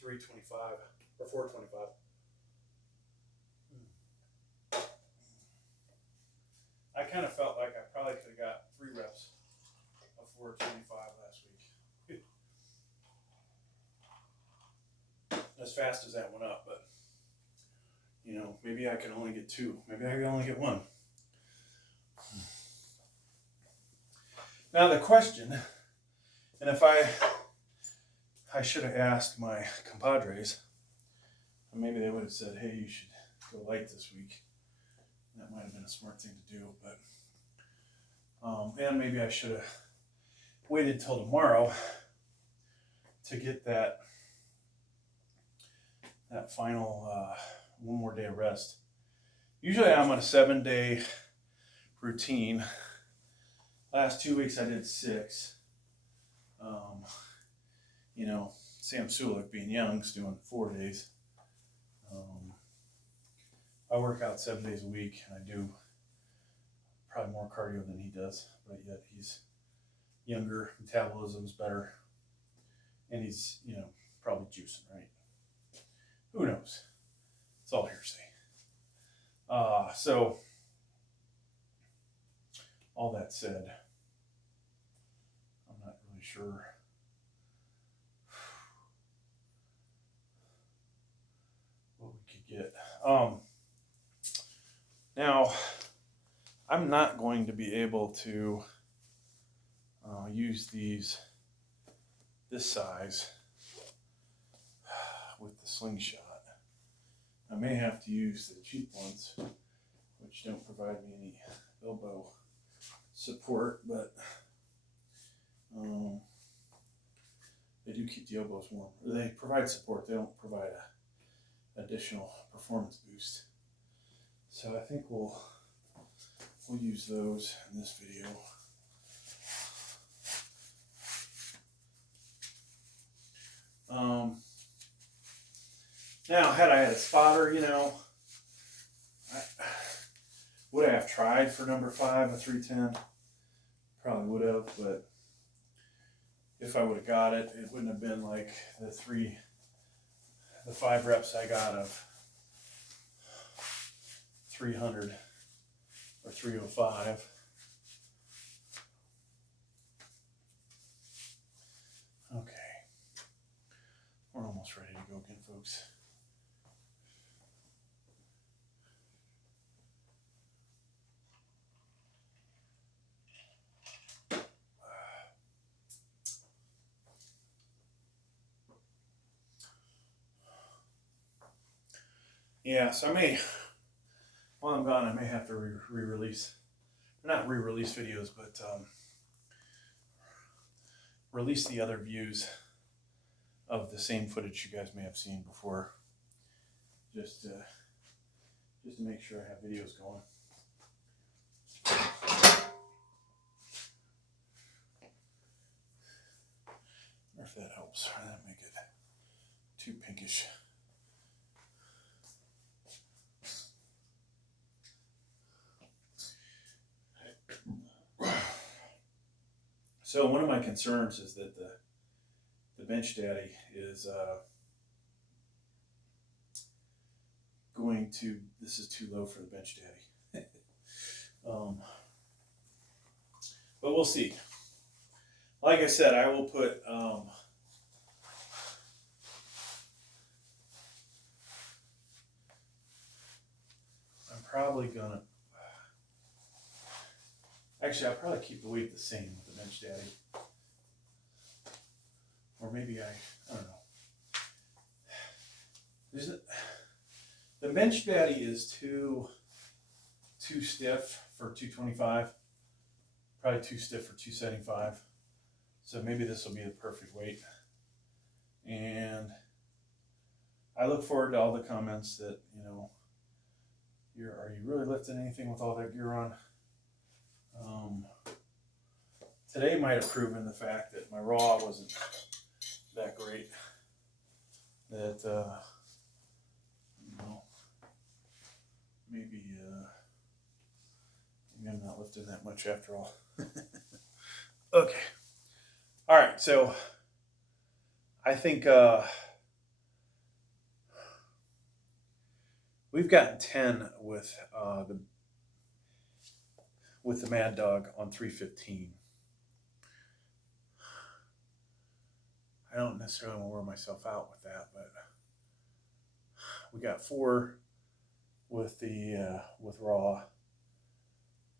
325 or 425. I kind of felt like I probably could have got 3 reps of 425 last week. As fast as that went up, but you know, maybe I can only get 2. Maybe I can only get 1. Now the question, and if I should have asked my compadres, and maybe they would have said, hey, you should go light this week. That might have been a smart thing to do, but and maybe I should have waited till tomorrow to get that final one more day of rest. Usually I'm on a 7-day routine. Last 2 weeks I did 6. You know, Sam Sulik, being young, is doing 4 days. I work out 7 days a week, and I do probably more cardio than he does, but yet he's younger, metabolism's better, and he's, you know, probably juicing, right? Who knows? It's all hearsay. So, all that said, I'm not really sure what we could get. Now, I'm not going to be able to use this size with the slingshot. I may have to use the cheap ones, which don't provide me any elbow support, but they do keep the elbows warm. They provide support, they don't provide an additional performance boost. So I think we'll use those in this video. Now, had I had a spotter, you know, would I have tried for number 5, a 310? Probably would have, but if I would have got it, it wouldn't have been like the 5 reps I got of 300 or 305. Okay, we're almost ready to go again, folks. Yeah, so I may, while I'm gone, I may have to re-release, not re-release videos, but release the other views of the same footage you guys may have seen before, just to make sure I have videos going. Or if that helps, or that make it too pinkish. So one of my concerns is that the Bench Daddy is this is too low for the Bench Daddy. But we'll see. Like I said, I will put I'm probably gonna actually, I'll probably keep the weight the same with the Bench Daddy. Or maybe I don't know. The Bench Daddy is too stiff for 225. Probably too stiff for 275. So maybe this will be the perfect weight. And I look forward to all the comments that, you know, are you really lifting anything with all that gear on? Today might have proven the fact that my raw wasn't that great. That you know, maybe I'm not lifting that much after all. Okay. All right. So I think we've gotten 10 with the Maddog on 315. I don't necessarily want to wear myself out with that, but we got 4 with the with raw.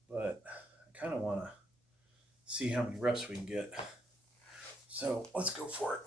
But I kind of want to see how many reps we can get. So let's go for it.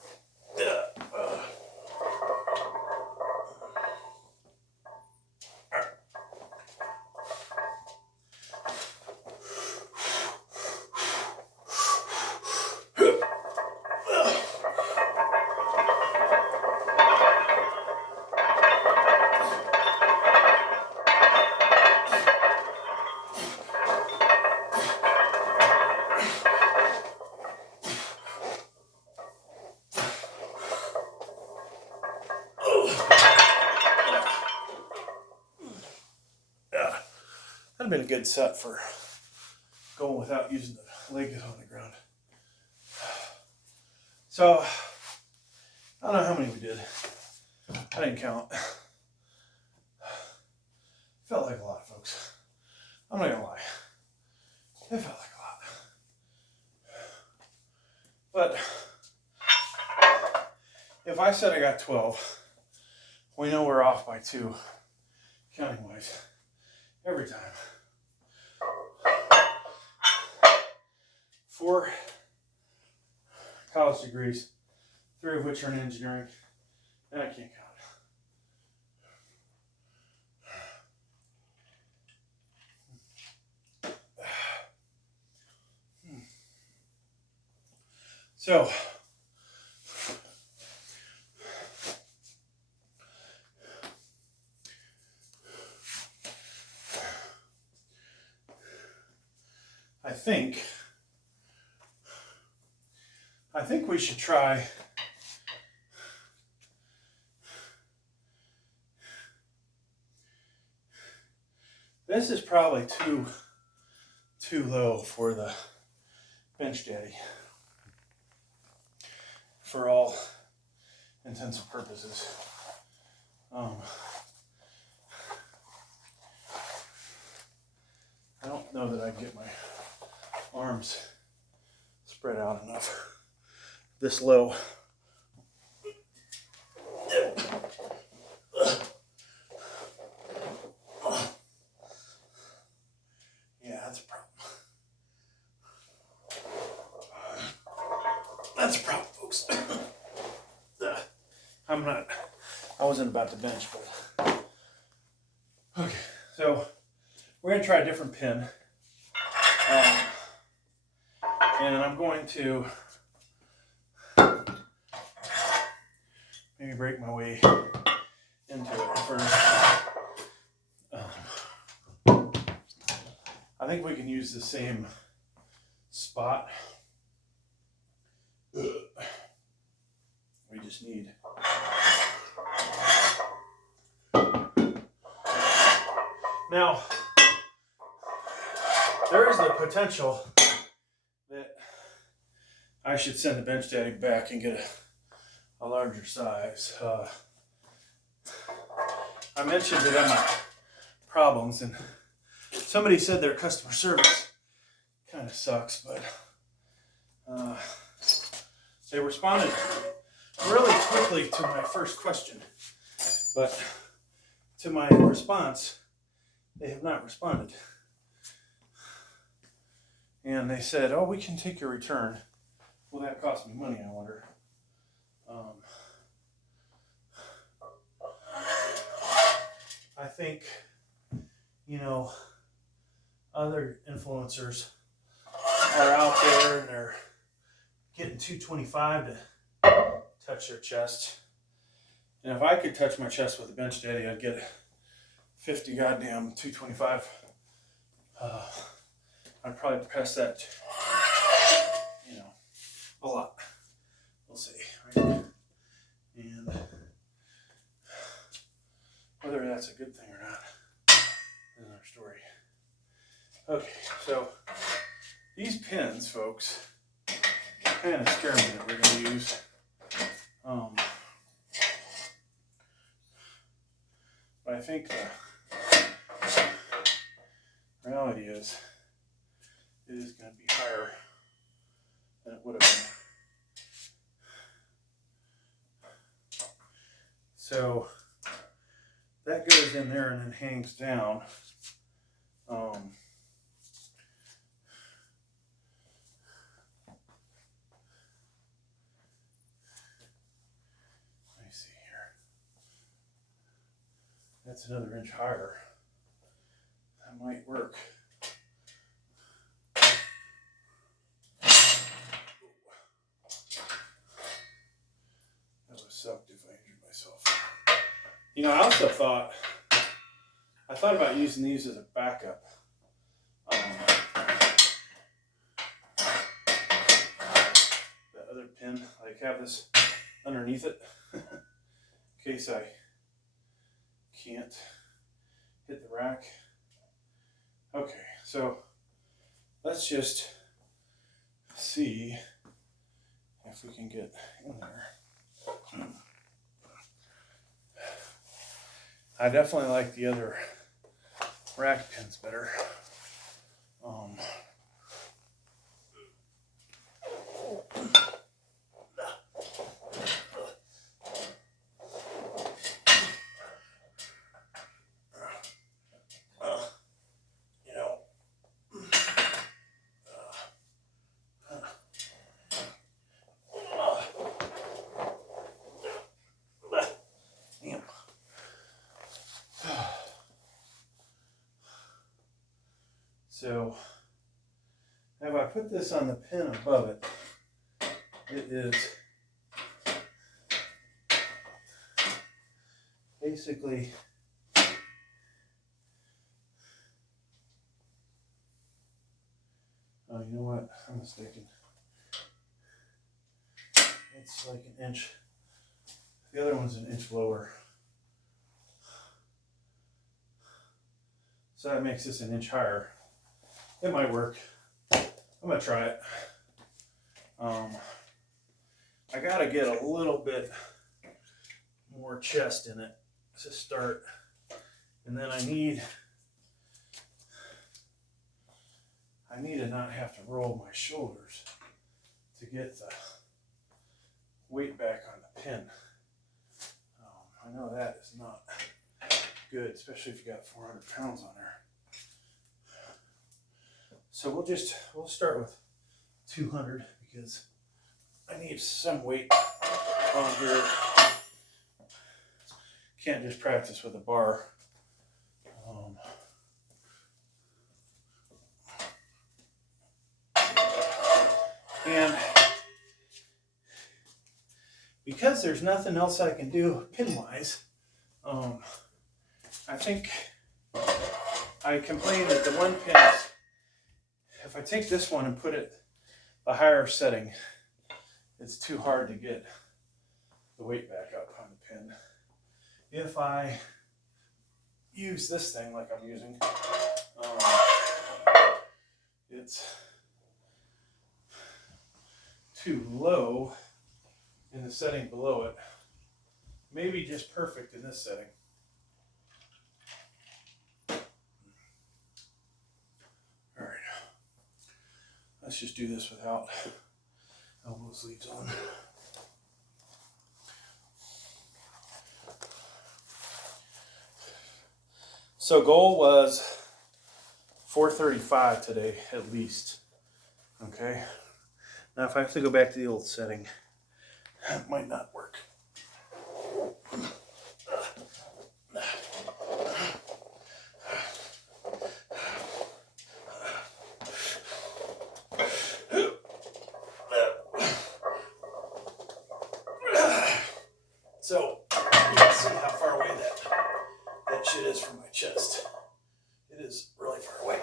That'd have been a good set for going without using the leg on the ground. So, I don't know how many we did. I didn't count. Felt like a lot, folks. I'm not gonna lie. It felt like a lot. But if I said I got 12, we know we're off by 2, counting wise, every time. 4 college degrees, 3 of which are in engineering, and I can't count. So, I think we should try this. Is probably too low for the Bench Daddy for all intents and purposes. I don't know that I get my arms spread out enough this low. Yeah, that's a problem. That's a problem, folks. I wasn't about to bench, but okay. So we're gonna try a different pin, and I'm going to maybe break my way into it first. I think we can use the same spot. We just need now. There is the potential that I should send the Bench Daddy back and get a larger size. I mentioned that I had problems, and somebody said their customer service kind of sucks, but they responded really quickly to my first question, but to my response, they have not responded. And they said, "Oh, we can take your return." Will that cost me money, I wonder? I think, you know, other influencers are out there and they're getting $225 to touch their chest. And if I could touch my chest with a Bench Daddy, I'd get 50 goddamn $225. I'd probably press that, you know, a lot. We'll see, right? And whether that's a good thing or not is another story. Okay, so these pins, folks, kind of scare me that we're going to use. But I think the reality is it is going to be higher than it would have been. So that goes in there and then hangs down. Let me see here. That's another inch higher. That might work. That would have sucked if I injured myself. You know, I also thought about using these as a backup. That other pin, like have this underneath it in case I can't hit the rack. Okay, so let's just see if we can get in there. I definitely like the other rack pins better. So if I put this on the pin above it, it is basically oh, you know what? I'm mistaken. It's like an inch. The other one's an inch lower. So that makes this an inch higher. It might work. I'm gonna try it. I gotta get a little bit more chest in it to start. And then I need to not have to roll my shoulders to get the weight back on the pin. I know that is not good, especially if you got 400 pounds on there. So we'll start with 200 because I need some weight on here. Can't just practice with a bar. And because there's nothing else I can do pin-wise, I think I complained that the one pin, if I take this one and put it a higher setting, it's too hard to get the weight back up on the pin. If I use this thing like I'm using, it's too low in the setting below it. Maybe just perfect in this setting. All right, let's just do this without elbow sleeves on. So goal was 435 today at least. Okay. Now if I have to go back to the old setting, that might not work. So you can see how far away that shit is from my chest. It is really far away.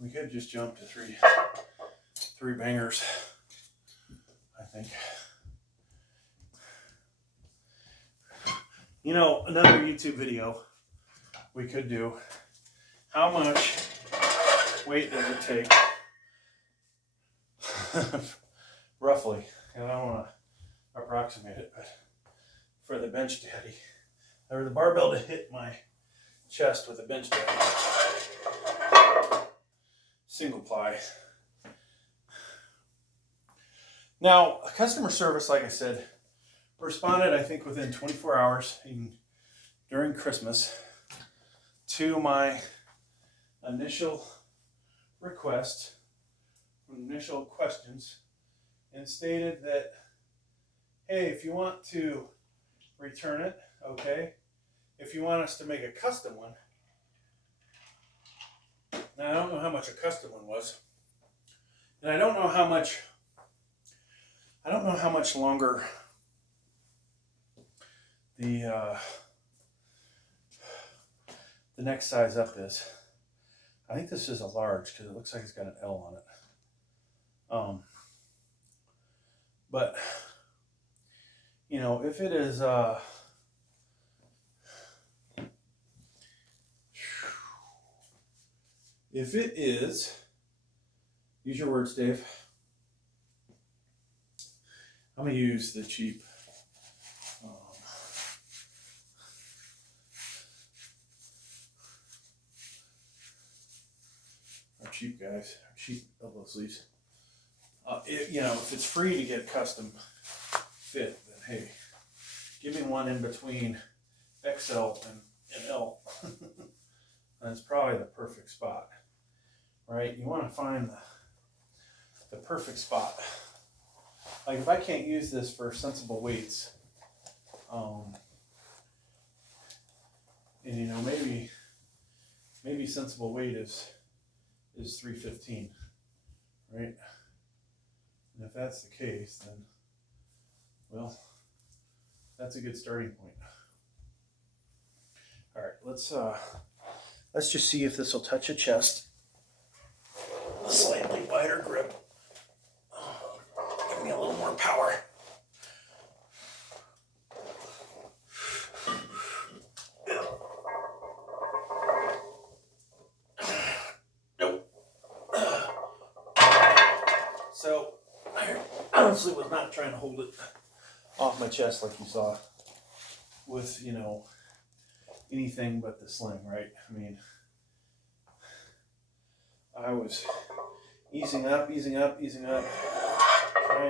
We could just jump to three bangers, I think. You know, another YouTube video we could do. How much weight does it take? Roughly, and I don't want to approximate it, but for the bench daddy, or the barbell to hit my chest with a bench daddy. Single ply. Now, customer service, like I said, responded, I think, within 24 hours during Christmas to my initial request, initial questions, and stated that, hey, if you want to return it, okay. If you want us to make a custom one, now I don't know how much a custom one was, and I don't know how much longer the next size up is. I think this is a large because it looks like it's got an L on it. But, you know, if it is, use your words, Dave. I'm going to use the cheap, our cheap guys, our cheap elbow sleeves. You know, if it's free to get custom fit, then hey, give me one in between XL and L. That's probably the perfect spot, right? You want to find the perfect spot. Like if I can't use this for sensible weights, and you know, maybe sensible weight is 315, right? And if that's the case, then, well, that's a good starting point. All right, let's just see if this will touch a chest. A slightly wider grip. Give me a little more power. Nope. So, I honestly was not trying to hold it off my chest like you saw with, you know, anything but the sling, right? I mean, I was easing up, trying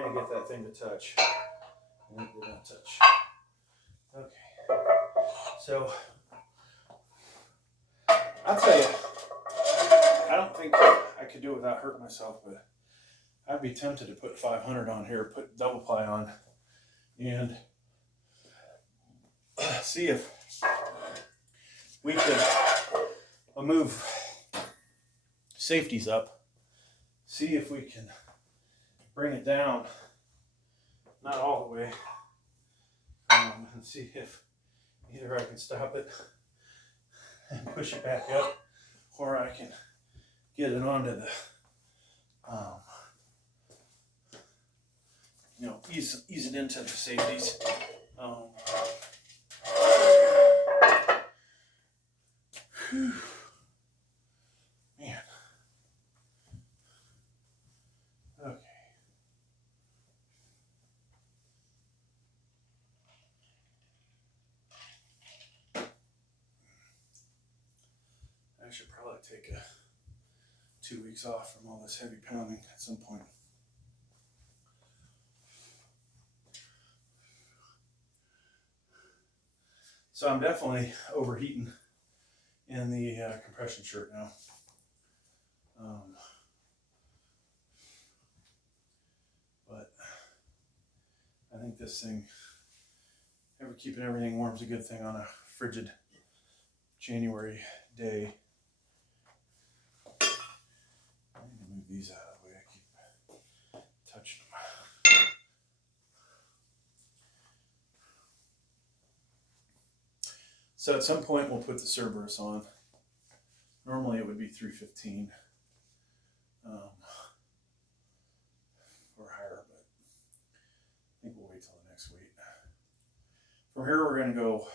to get that thing to touch, and it did not touch. Okay, so I'll tell you, I don't think I could do it without hurting myself, but I'd be tempted to put 500 on here, put double ply on, and see if we could move safeties up, see if we can bring it down, not all the way, and see if either I can stop it and push it back up, or I can get it onto the, you know, ease it into the safeties. Whew. Man. Okay. I should probably take 2 weeks off from all this heavy pounding at some point. So I'm definitely overheating in the compression shirt now. But I think this thing, keeping everything warm is a good thing on a frigid January day. I need to move these out of the way. I keep touching them. So at some point we'll put the Cerberus on. Normally it would be 315 or higher, but I think we'll wait till the next weight. From here we're going to go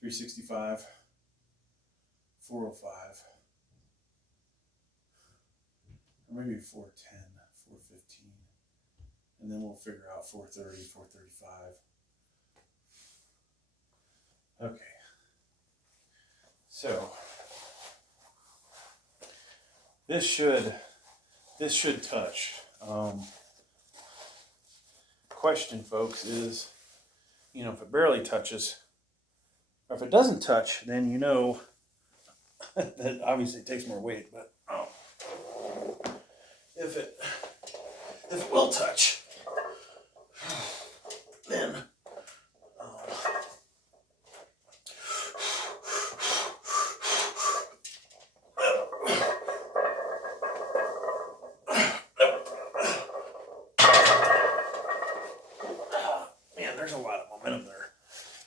365, 405, or maybe 410, 415, and then we'll figure out 430, 435. Okay, so this should touch. Question, folks, is, you know, if it barely touches, or if it doesn't touch, then you know that obviously it takes more weight. But if it will touch, then there's a lot of momentum there.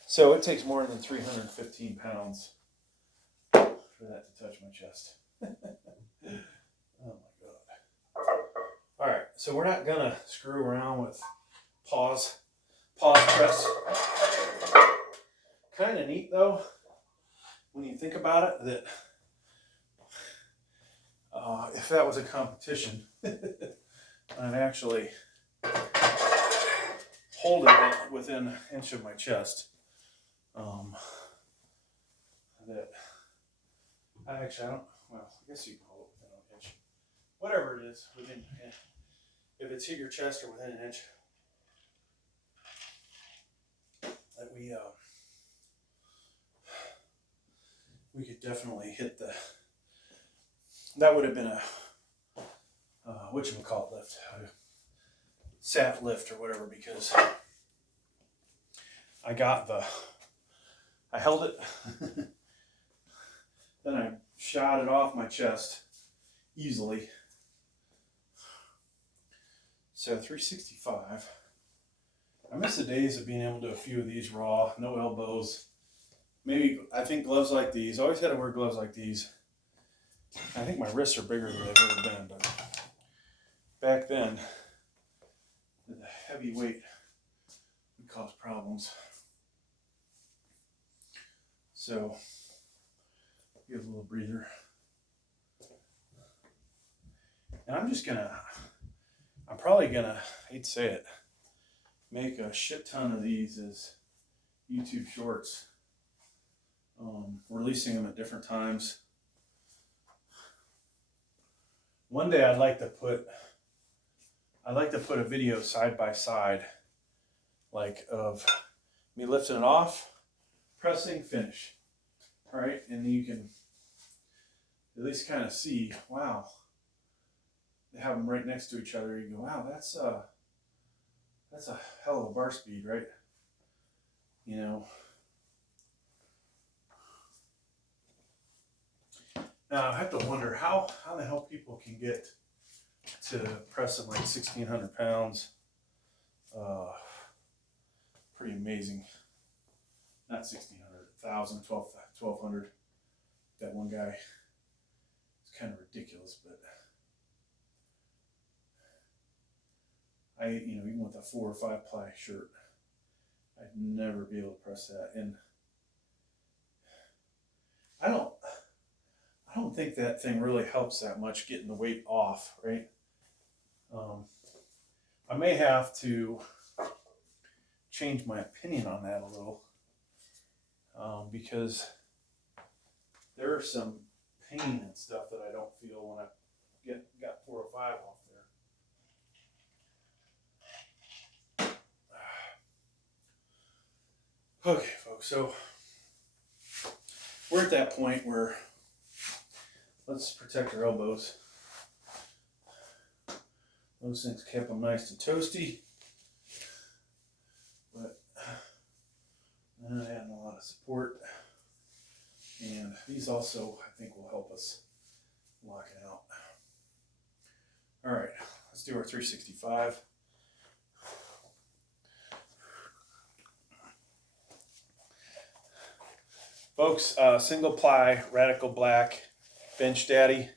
So it takes more than 315 pounds for that to touch my chest. Oh my God. All right, So we're not gonna screw around with pause press. Kind of neat though, when you think about it, that if that was a competition, I'd actually hold it within an inch of my chest. That I don't, well, I guess you can hold it within an inch. Whatever it is, within, if it's hit your chest or within an inch, that we could definitely hit the, that would have been a, whatchamacallit lift, sat lift or whatever, because I held it, then I shot it off my chest easily. So 365. I miss the days of being able to do a few of these raw, no elbows. Maybe, I think gloves like these. I always had to wear gloves like these. I think my wrists are bigger than they've ever been, but back then, the heavy weight would cause problems. So, give a little breather. And I'm probably gonna, I hate to say it, make a shit ton of these as YouTube shorts. Releasing them at different times. One day I'd like to put a video side by side, like of me lifting it off, pressing, finish. All right, and you can at least kind of see, wow, they have them right next to each other. You go, wow, that's a hell of a bar speed, right? You know. Now I have to wonder how the hell people can get to pressing like 1,600 pounds. Pretty amazing. Not 1,600, 1,000, 1,200. That one guy. It's kind of ridiculous, but even with a 4 or 5 ply shirt, I'd never be able to press that. And I don't think that thing really helps that much getting the weight off, right? I may have to change my opinion on that a little, because there are some pain and stuff that I don't feel when I got 4 or 5 off there. Okay, folks, so we're at that point where let's protect our elbows. Those things kept them nice and toasty, but adding a lot of support. And these also, I think, will help us lock it out. All right, let's do our 365. Folks, single ply Radical Black Bench Daddy.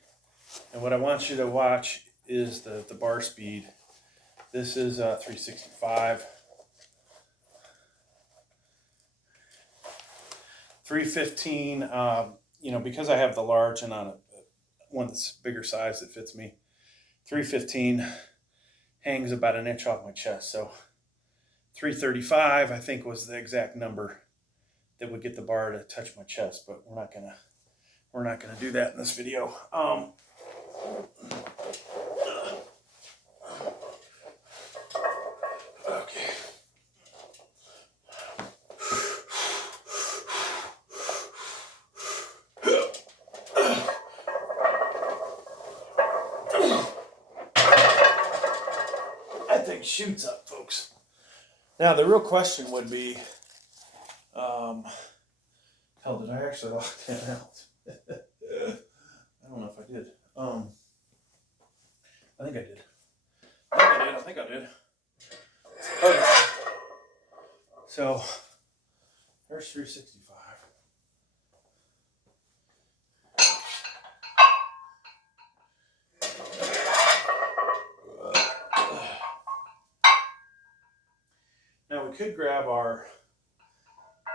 And what I want you to watch is the bar speed. This is 365. 315, because I have the large and on one that's bigger size that fits me, 315 hangs about an inch off my chest. So 335, I think, was the exact number that would get the bar to touch my chest, but we're not gonna do that in this video. Okay. That thing shoots up, folks. Now the real question would be, hell, did I actually lock that out? I don't know if I did. I think I did. I think I did. Okay. So, there's 365. could grab our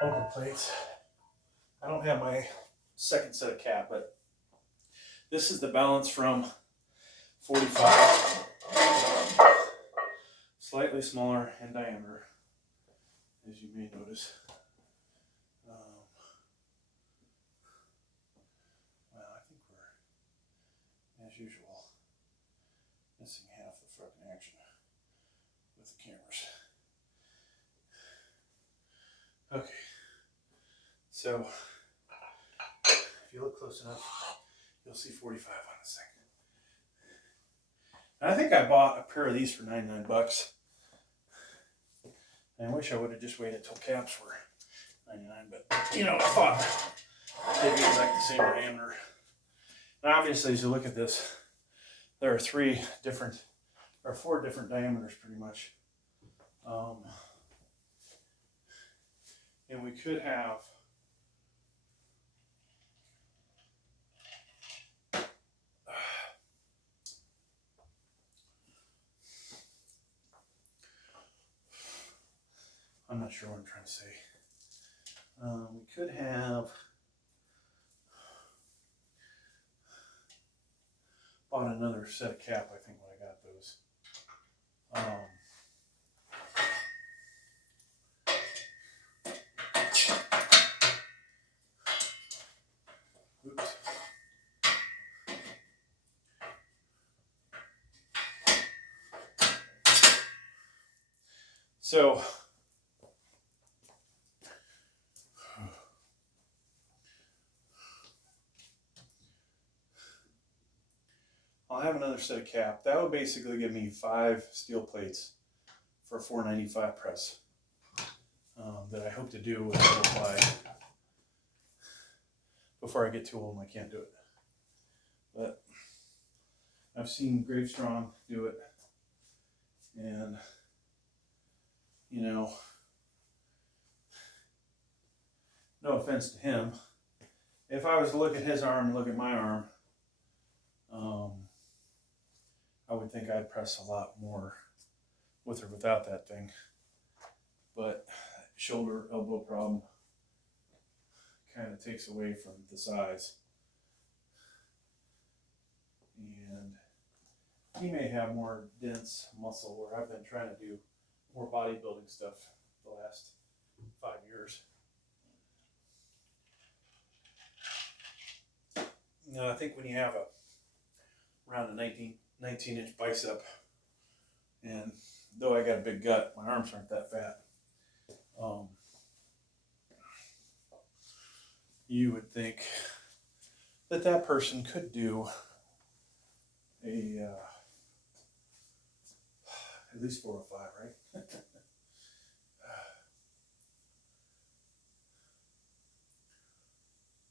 open plates. I don't have my second set of cap, but this is the balance from 45. Slightly smaller in diameter, as you may notice. Well, I think we're, as usual, missing half the fucking action with the cameras. Okay, so if you look close enough, you'll see 45 on the second. And I think I bought a pair of these for $99. And I wish I would have just waited till caps were $99, but you know, I thought they'd be like the same diameter. And obviously, as you look at this, there are 4 different diameters pretty much. And we could have I'm not sure what I'm trying to say. We could have bought another set of cap, I think, when I got those. Oops. So, I'll have another set of cap. That would basically give me 5 steel plates for a 495 press that I hope to do with double ply. Before I get too old and I can't do it. But I've seen Gravestrong do it. And, you know, no offense to him, if I was to look at his arm and look at my arm, I would think I'd press a lot more with or without that thing. But shoulder, elbow problem kind of takes away from the size. And he may have more dense muscle, where I've been trying to do more bodybuilding stuff the last 5 years. You know, I think when you have around a 19-inch bicep, and though I got a big gut, my arms aren't that fat. You would think that that person could do a at least 405, right?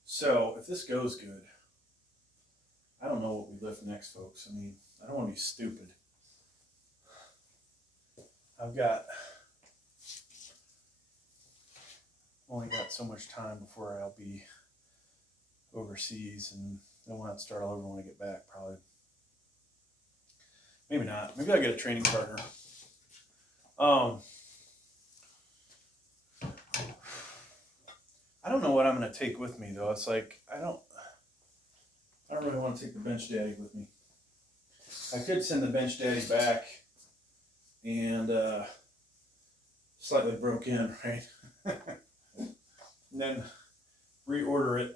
So if this goes good, I don't know what we lift next, folks. I mean, I don't want to be stupid. Only got so much time before I'll be overseas, and then we'll have to start all over when I get back, probably. Maybe not. Maybe I'll get a training partner. I don't know what I'm going to take with me, though. It's like, I don't really want to take the Bench Daddy with me. I could send the Bench Daddy back and slightly broke in, right? And then reorder it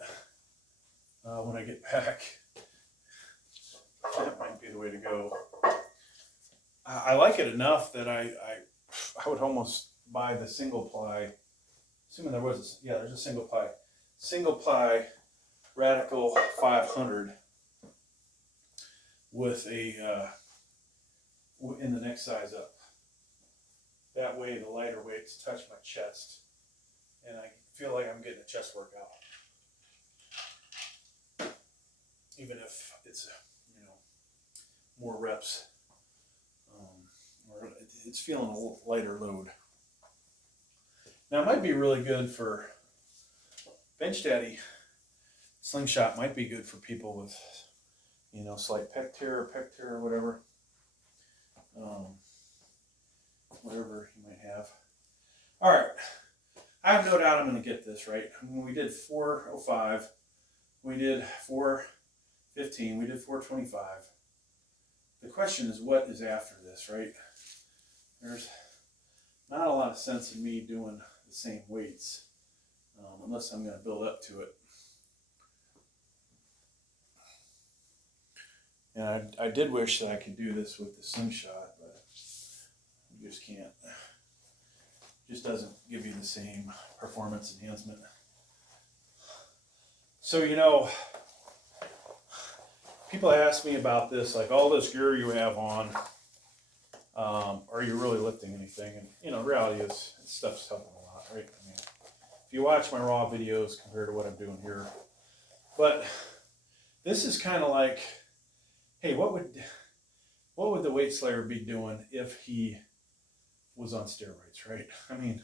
when I get back. That might be the way to go. I like it enough that I would almost buy the single ply, assuming there was there's a single ply Radical 500 with a in the next size up. That way the lighter weights touch my chest and I feel like I'm getting a chest workout, even if it's more reps, or it's feeling a lighter load. Now it might be really good for Bench Daddy. Slingshot might be good for people with, slight pec tear or whatever you might have. All right. I have no doubt I'm going to get this, right? I mean, we did 405. We did 415. We did 425. The question is, what is after this, right? There's not a lot of sense in me doing the same weights unless I'm going to build up to it. And I did wish that I could do this with the slingshot, but you just can't. It just doesn't give you the same performance enhancement. So, you know, people ask me about this, like all this gear you have on, are you really lifting anything? And, you know, the reality is stuff's helping a lot, right? I mean, if you watch my raw videos compared to what I'm doing here, but this is kind of like, hey, what would the weight slayer be doing if he was on steroids, right? I mean,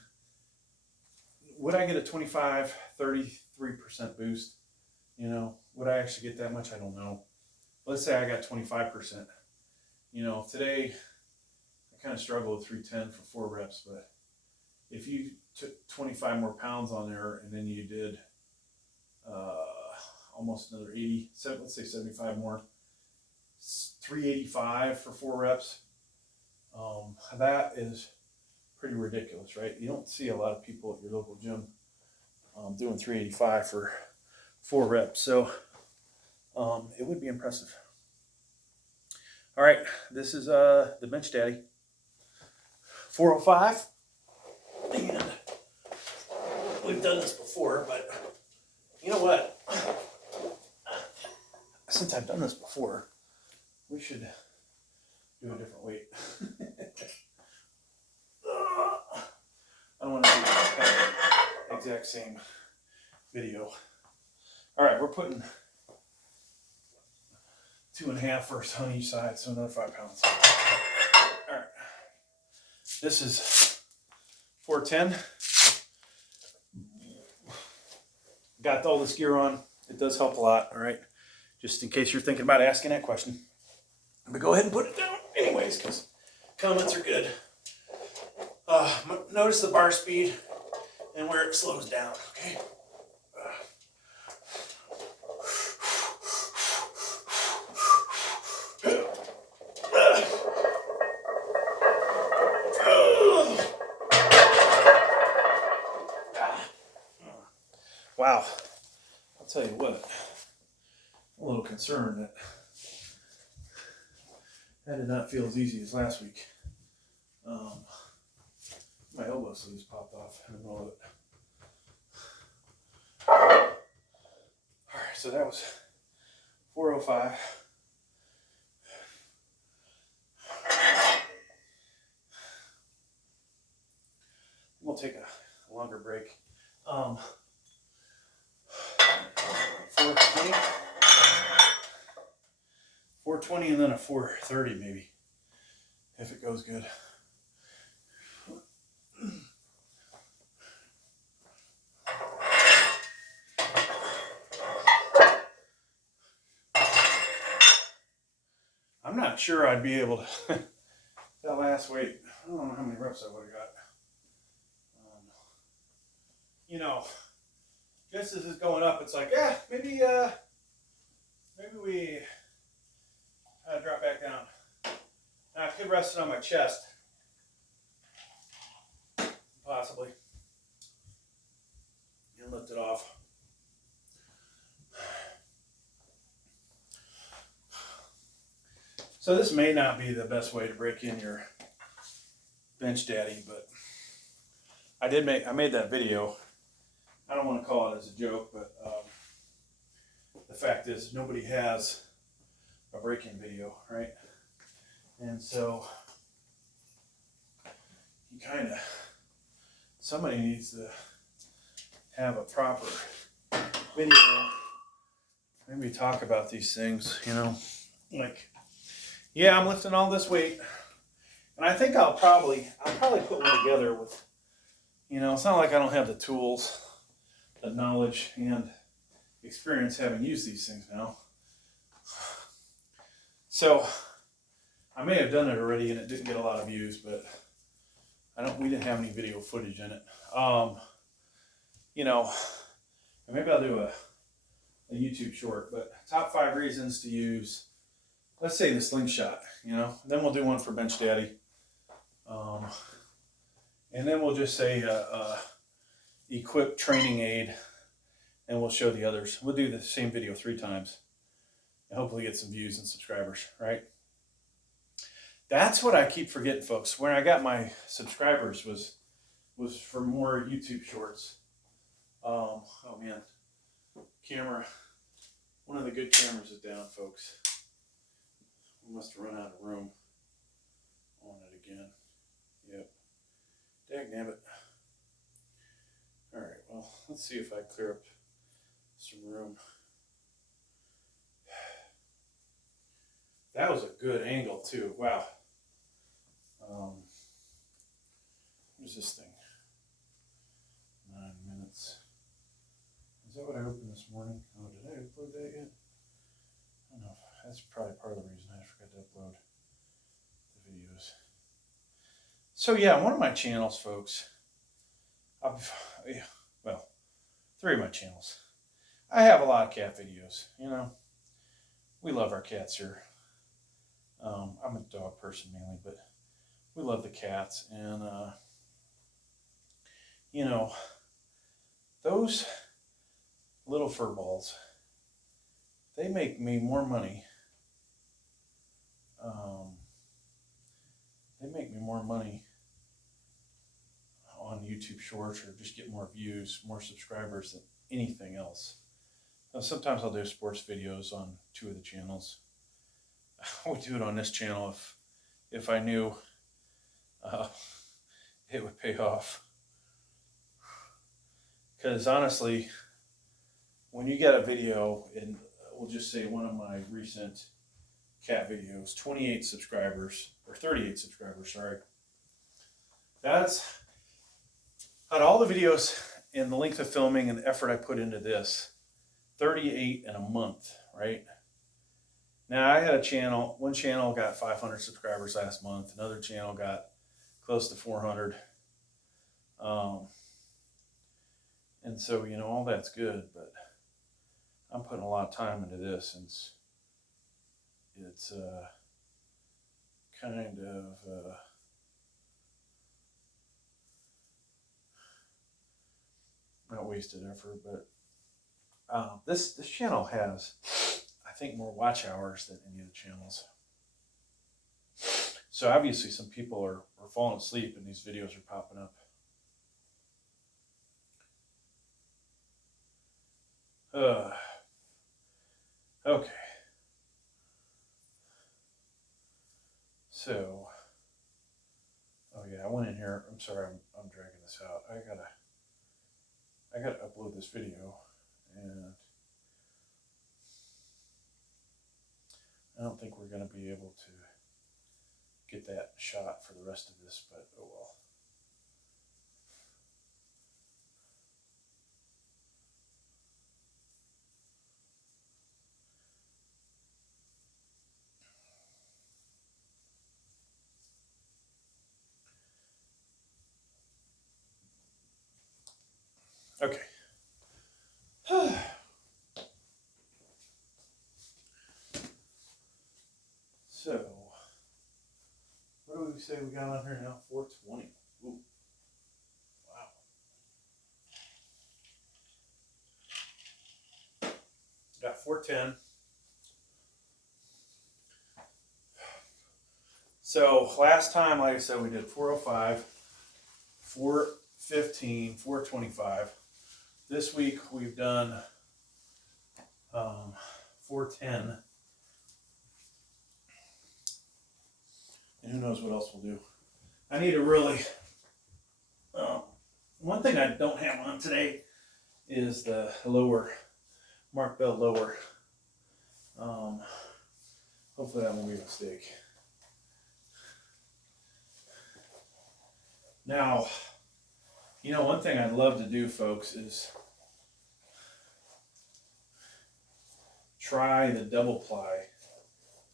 would I get a 25, 33% boost? You know, would I actually get that much? I don't know. Let's say I got 25%. You know, today I kind of struggled with 310 for 4 reps, but if you took 25 more pounds on there and then you did almost another 80, let's say 75 more, 385 for 4 reps, that is pretty ridiculous, right? You don't see a lot of people at your local gym doing 385 for 4 reps, so it would be impressive. All right, this is the Bench Daddy 405, and we've done this before, but you know what? Since I've done this before, we should do a different weight. I don't want to do the exact same video. All right, we're putting 2.5 first on each side, so another 5 pounds. All right, this is 410. Got all this gear on. It does help a lot, all right? Just in case you're thinking about asking that question. But go ahead and put it down anyways, because comments are good. Notice the bar speed and where it slows down, okay? Wow, I'll tell you what, I'm a little concerned that did not feel as easy as last week. My elbow sleeves popped off in the middle of it. All right, so that was 405. We'll take a longer break. 420. 420 and then a 430 maybe, if it goes good. I'm not sure I'd be able to, that last weight, I don't know how many reps I would have got. You know, just as it's going up, it's like, yeah, maybe we drop back down. Now I could rest it on my chest, possibly, and lift it off. So this may not be the best way to break in your Bench Daddy, but I made that video. I don't want to call it as a joke, but the fact is nobody has a break-in video, right? And so you kind of, somebody needs to have a proper video, maybe talk about these things, you know, like, yeah, I'm lifting all this weight, and I think I'll probably put one together with, you know, it's not like I don't have the tools, the knowledge, and experience having used these things now. So I may have done it already and it didn't get a lot of views, but we didn't have any video footage in it. You know, maybe I'll do a YouTube short, but top 5 reasons to use, let's say, the slingshot, you know. Then we'll do one for Bench Daddy. And then we'll just say equip training aid, and we'll show the others. We'll do the same video 3 times and hopefully get some views and subscribers, right? That's what I keep forgetting, folks. When I got my subscribers was for more YouTube shorts. Oh man, camera. One of the good cameras is down, folks. We must have run out of room on it again. Yep. Dagnabbit. All right. Well, let's see if I clear up some room. That was a good angle too. Wow. What is this thing? 9 minutes. Is that what I opened this morning? Oh, did I upload that yet? I don't know. That's probably part of the reason I forgot to upload the videos. So yeah, one of my channels, folks. Well, 3 of my channels. I have a lot of cat videos. You know, we love our cats here. I'm a dog person mainly, but we love the cats, and you know, those little fur balls, they make me more money. They make me more money on YouTube Shorts, or just get more views, more subscribers than anything else. Now, sometimes I'll do sports videos on 2 of the channels. I would do it on this channel if I knew it would pay off. Because honestly, when you get a video, and we'll just say one of my recent cat videos, 28 subscribers, or 38 subscribers, sorry. That's, out of all the videos and the length of filming and the effort I put into this, 38 in a month, right? Now, I had a channel, one channel got 500 subscribers last month, another channel got close to 400. And so, you know, all that's good, but I'm putting a lot of time into this, and it's kind of not wasted effort, but this channel has, I think, more watch hours than any of the channels. So obviously some people are falling asleep and these videos are popping up. Okay. So, oh yeah, I went in here. I'm sorry, I'm dragging this out. I gotta upload this video, and I don't think we're gonna be able to get that shot for the rest of this, but oh well. Okay. So, what do we say we got on here now? 420. Ooh. Wow. Got 410. So, last time, like I said, we did 405, 415, 425. This week, we've done 410. And who knows what else we'll do. I need to really, one thing I don't have on today is the lower, Mark Bell lower. Hopefully that won't be a mistake. Now, you know, one thing I'd love to do, folks, is try the double ply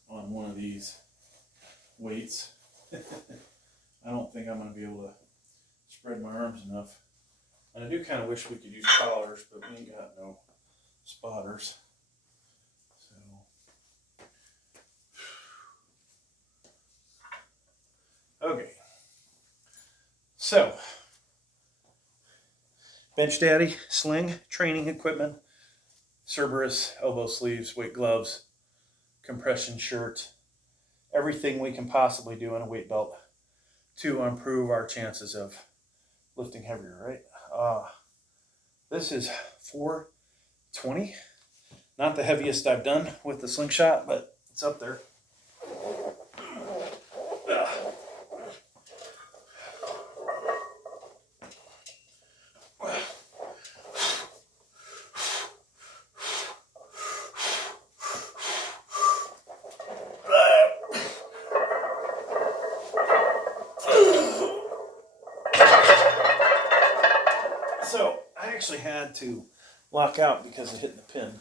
on one of these weights. I don't think I'm going to be able to spread my arms enough. And I do kind of wish we could use collars, but we ain't got no spotters. So, okay. So, Bench Daddy, sling, training equipment, Cerberus, elbow sleeves, weight gloves, compression shirt, everything we can possibly do in a weight belt to improve our chances of lifting heavier, right? This is 420. Not the heaviest I've done with the slingshot, but it's up there. So I actually had to lock out because of hitting the pin.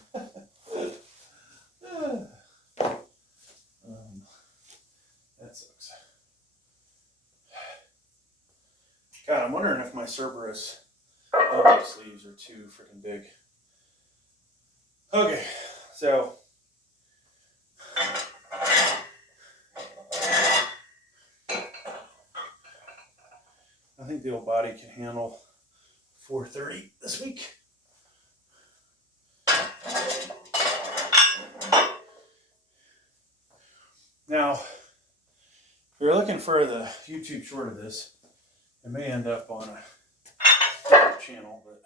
That sucks. God, I'm wondering if my Cerberus elbow sleeves are too freaking big. Okay, so I think the old body can handle 430 this week. Now, if you're looking for the YouTube short of this, it may end up on a channel, but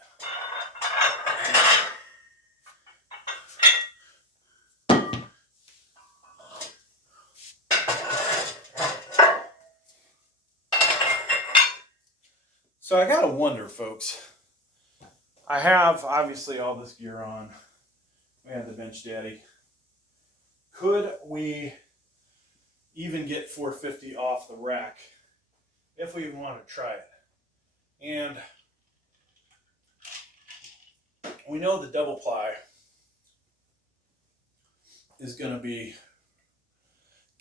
so I gotta wonder, folks. I have obviously all this gear on. We have the Bench Daddy. Could we even get 450 off the rack if we want to try it? And we know the double ply is going to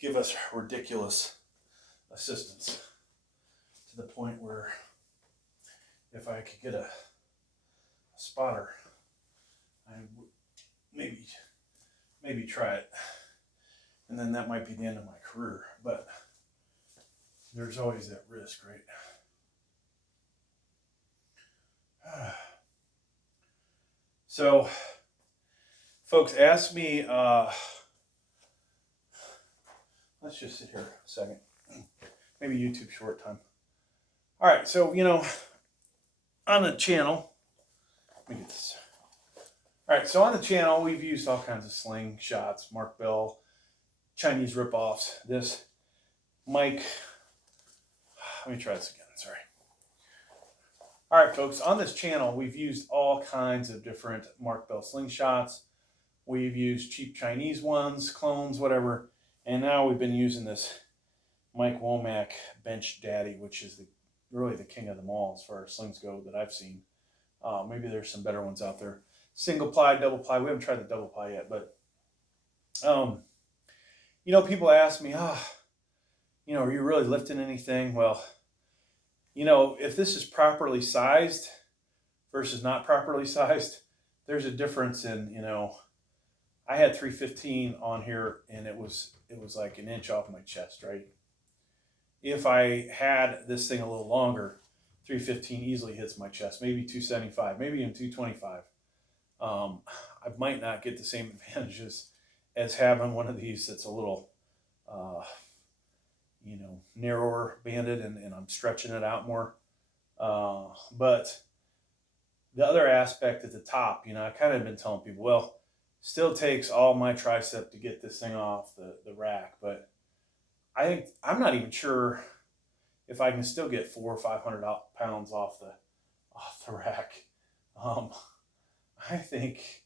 give us ridiculous assistance to the point where if I could get a spotter, I would maybe try it, and then that might be the end of my career. But there's always that risk, right? So, folks, ask me. Let's just sit here a second. Maybe YouTube short time. All right, so on the channel, let me get this. All right, so on the channel, we've used all kinds of slingshots, Mark Bell, Chinese ripoffs. This mic. Let me try this again. Sorry. All right, folks, on this channel, we've used all kinds of different Mark Bell slingshots. We've used cheap Chinese ones, clones, whatever. And now we've been using this Mike Womack Bench Daddy, which is really the king of them all as far as slings go that I've seen. Maybe there's some better ones out there. Single ply, double ply. We haven't tried the double ply yet, but people ask me, are you really lifting anything? Well, if this is properly sized versus not properly sized, there's a difference in, I had 315 on here and it was like an inch off my chest, right? If I had this thing a little longer, 315 easily hits my chest, maybe 275, maybe even 225. I might not get the same advantages as having one of these that's a little, narrower banded and I'm stretching it out more. But the other aspect at the top, I kind of been telling people, well, still takes all my tricep to get this thing off the rack, but I'm not even sure if I can still get 400 or 500 pounds off the rack. I think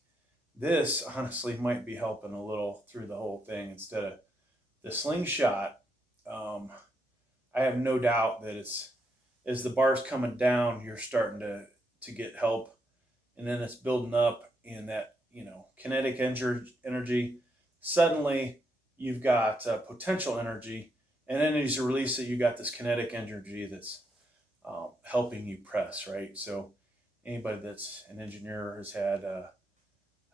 this honestly might be helping a little through the whole thing instead of the slingshot. I have no doubt that as the bar's coming down, you're starting to get help, and then it's building up in that kinetic energy. Suddenly you've got potential energy, and then as you release it, you got this kinetic energy that's helping you press, right? So anybody that's an engineer has had,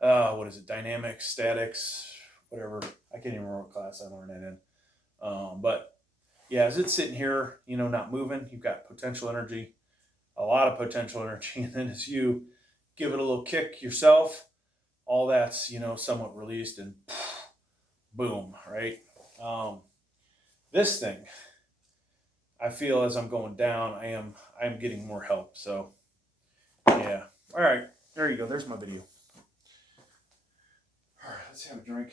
what is it, dynamics, statics, whatever. I can't even remember what class I learned that in. But yeah, as it's sitting here, you know, not moving, you've got potential energy, a lot of potential energy. And then as you give it a little kick yourself, all that's, you know, somewhat released and boom, right? This thing, I feel as I'm going down, I am getting more help. So yeah. All right, there you go. There's my video. All right, let's have a drink.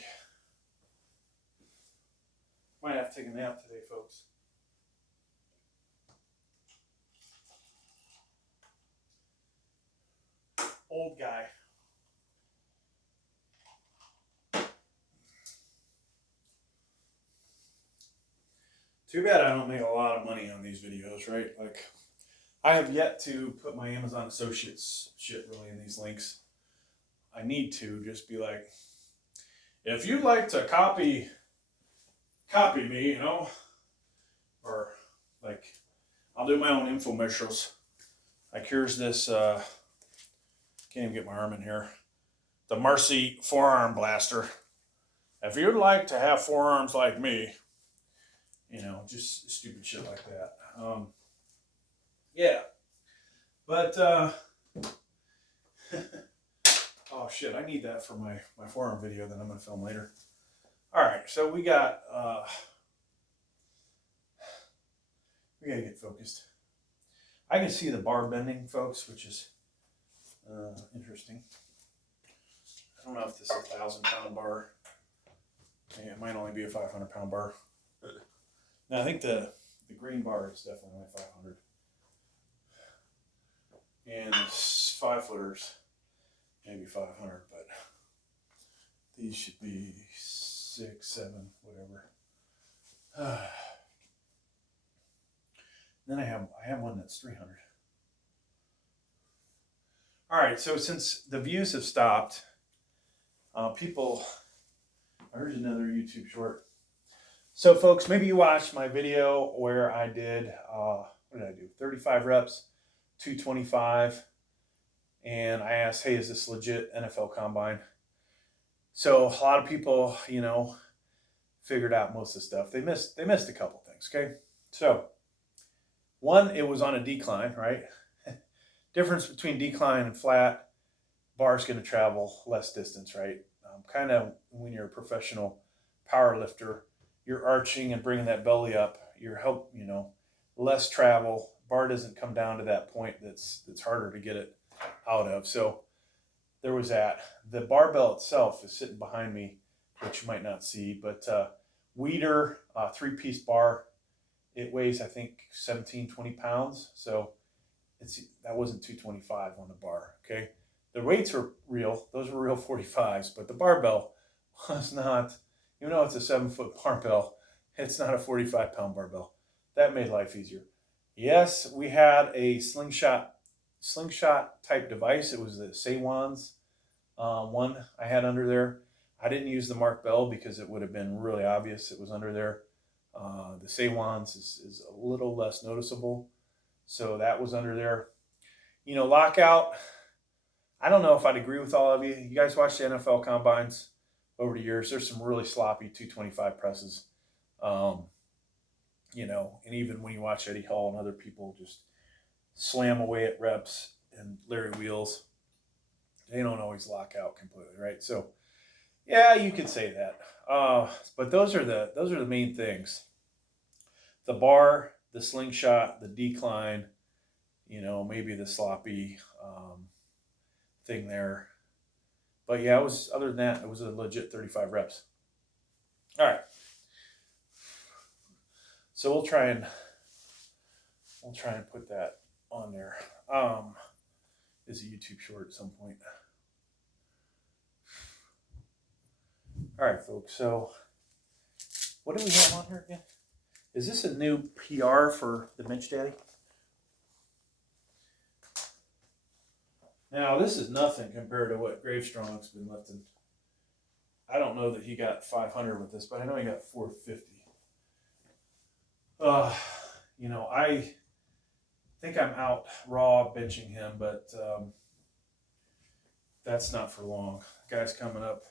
Might have to take a nap today, folks. Old guy. Too bad I don't make a lot of money on these videos, right? Like, I have yet to put my Amazon Associates shit really in these links. I need to just be like, if you'd like to copy me, you know, or like, I'll do my own infomercials. Like, here's this, can't even get my arm in here, the Marcy forearm blaster. If you'd like to have forearms like me, you know, just stupid shit like that. Yeah, but oh shit, I need that for my forearm video that I'm gonna film later. All right, so we got we gotta get focused. I can see the bar bending, folks, which is interesting. I don't know if this is a 1,000-pound bar. Yeah, it might only be a 500-pound bar. Now, I think the green bar is definitely only 500. And the 5-footers, maybe 500, but these should be 6, 7, whatever. Then I have one that's 300. All right, so since the views have stopped, people, here's another YouTube short. So folks, maybe you watched my video where I did, what did I do? 35 reps, 225. And I asked, hey, is this legit NFL combine? So a lot of people, you know, figured out most of the stuff. They missed a couple things, okay? So one, it was on a decline, right? Difference between decline and flat, bar's going to travel less distance, right? Kind of when you're a professional power lifter, you're arching and bringing that belly up. You're you know, less travel. Bar doesn't come down to that point that's harder to get it out of. So there was that. The barbell itself is sitting behind me, which you might not see, but Weider 3-piece bar. It weighs, I think, 17, 20 pounds. So that wasn't 225 on the bar, okay? The weights were real. Those were real 45s, but the barbell was not. Even though it's a 7-foot barbell, it's not a 45-pound barbell. That made life easier. Yes, we had a slingshot type device. It was the Seiwan's one I had under there. I didn't use the Mark Bell because it would have been really obvious it was under there. The Seiwan's is a little less noticeable. So that was under there. You know, lockout, I don't know if I'd agree with all of you. You guys watch the NFL combines over the years. There's some really sloppy 225 presses. You know, and even when you watch Eddie Hall and other people just slam away at reps and Larry Wheels, they don't always lock out completely, right? So yeah, you could say that. But those are the main things. The bar, the slingshot, the decline, you know, maybe the sloppy thing there. But yeah, it was, other than that, it was a legit 35 reps. All right. So we'll try and put that on there. Is a YouTube short at some point. All right, folks. So what do we have on here again? Is this a new PR for the Bench Daddy? Now, this is nothing compared to what Gravestrong's been lifting. I don't know that he got 500 with this, but I know he got 450. You know, think I'm out raw benching him, but that's not for long. The guy's coming up,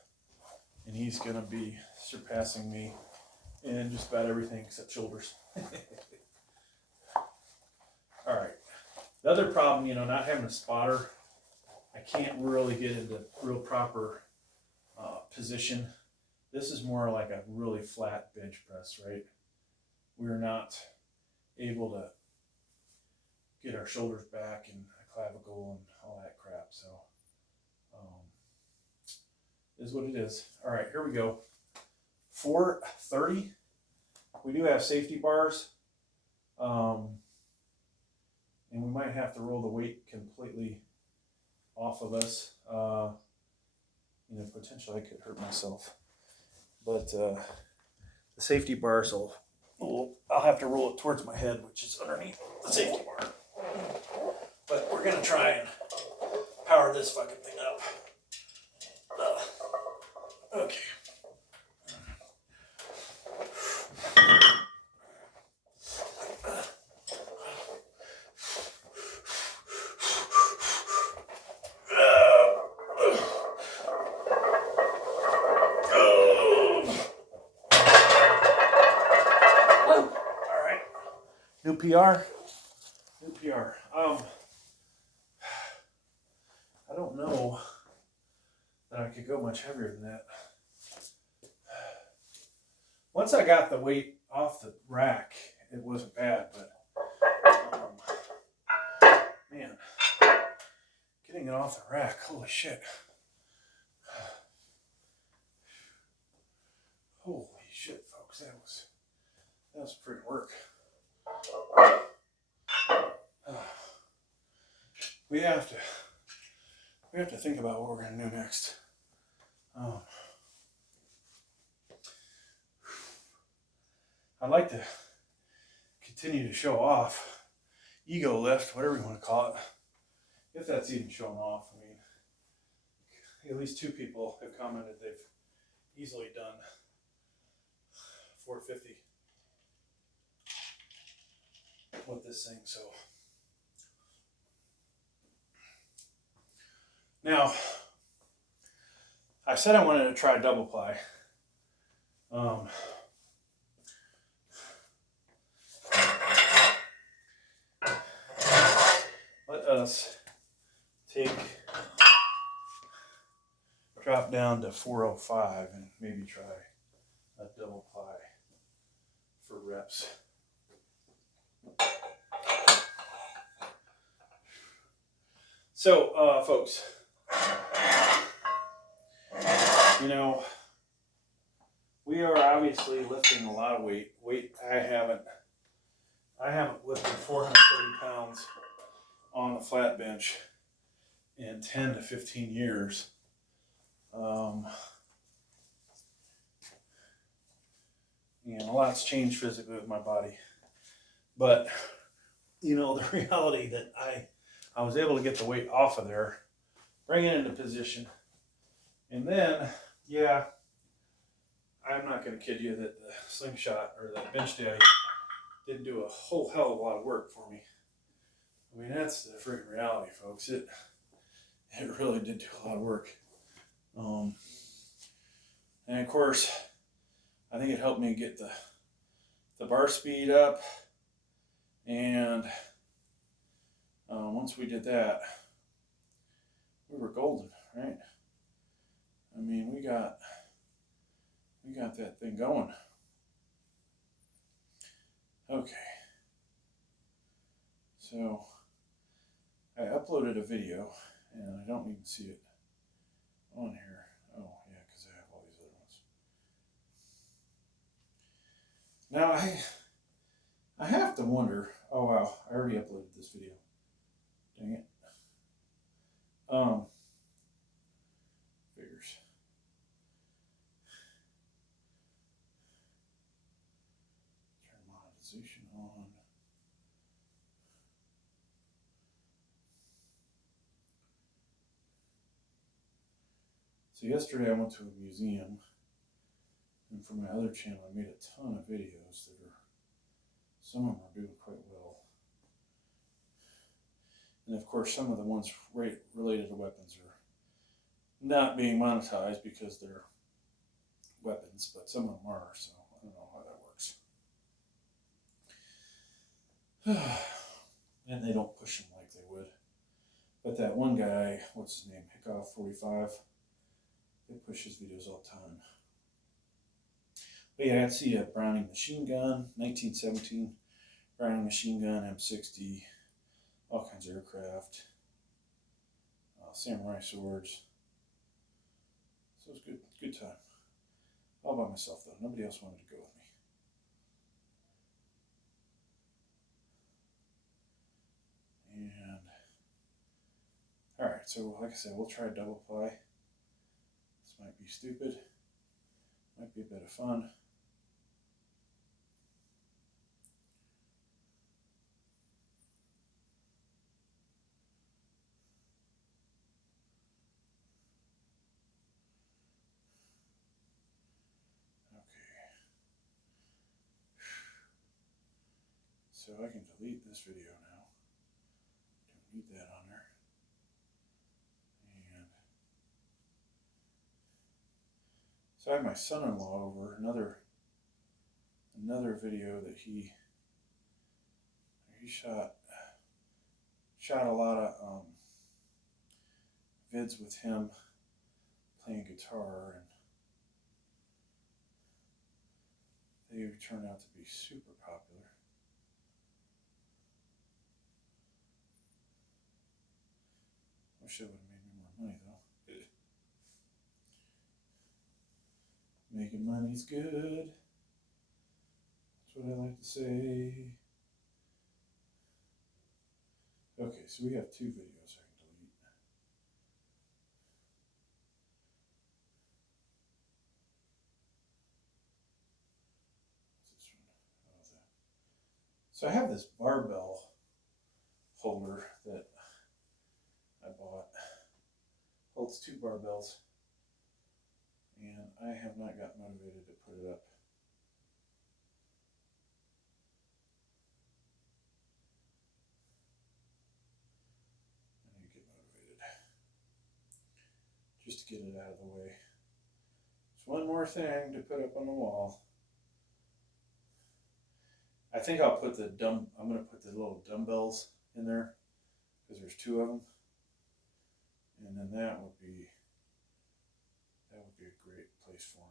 and he's going to be surpassing me in just about everything except shoulders. All right. The other problem, you know, not having a spotter, I can't really get into real proper position. This is more like a really flat bench press, right? We're not able to get our shoulders back and a clavicle and all that crap. So it is what it is. All right, here we go. 430. We do have safety bars. And we might have to roll the weight completely off of us. You know, potentially I could hurt myself. But the safety bars I'll have to roll it towards my head, which is underneath the safety bar. But we're gonna try and power this fucking thing up. Okay. New PR. I don't know that I could go much heavier than that. Once I got the weight off the rack, it wasn't bad, but man, getting it off the rack, holy shit. Holy shit, folks, that was pretty work. We have to think about what we're gonna do next. I'd like to continue to show off ego lift, whatever you want to call it, if that's even showing off. I mean, at least 2 people have commented they've easily done 450 with this thing. So now I said I wanted to try double ply. Let us drop down to 405 and maybe try a double ply for reps. So, folks, you know, we are obviously lifting a lot of weight. I haven't lifted 430 pounds on a flat bench in 10 to 15 years. And a lot's changed physically with my body. But, you know, the reality that I was able to get the weight off of there, bring it into position, and then, yeah, I'm not going to kid you that the slingshot or the bench daddy didn't do a whole hell of a lot of work for me. I mean, that's the freaking reality, folks. It really did do a lot of work. And of course, I think it helped me get the bar speed up. And once we did that, we were golden, right? I mean, we got that thing going. Okay. So I uploaded a video, and I don't even see it on here. Oh, yeah, because I have all these other ones. Now, I have to wonder. Oh, wow, I already uploaded this video. Dang it. Figures. Turn monetization on. So yesterday I went to a museum, and for my other channel I made a ton of videos that some of them are doing quite well. And of course, some of the ones related to weapons are not being monetized because they're weapons, but some of them are, so I don't know how that works. And they don't push them like they would. But that one guy, what's his name, Hickoff45, they push his videos all the time. But yeah, I'd see a Browning machine gun, 1917 Browning machine gun, M60, all kinds of aircraft, samurai swords. So it was good time. All by myself though. Nobody else wanted to go with me. And alright, so like I said, we'll try a double ply. This might be stupid. Might be a bit of fun. So I can delete this video now. Don't need that on there. And so I have my son-in-law over, another video that he shot a lot of vids with him playing guitar, and they turned out to be super popular. Wish it would have made me more money though. Making money's good. That's what I like to say. Okay, so we have two videos I can delete. What's this one? Oh, that. So I have this barbell holder that I bought. Holds two barbells, and I have not got motivated to put it up. I need to get motivated just to get it out of the way. It's one more thing to put up on the wall. I think I'll put I'm going to put the little dumbbells in there because there's two of them. And then that would be a great place for them.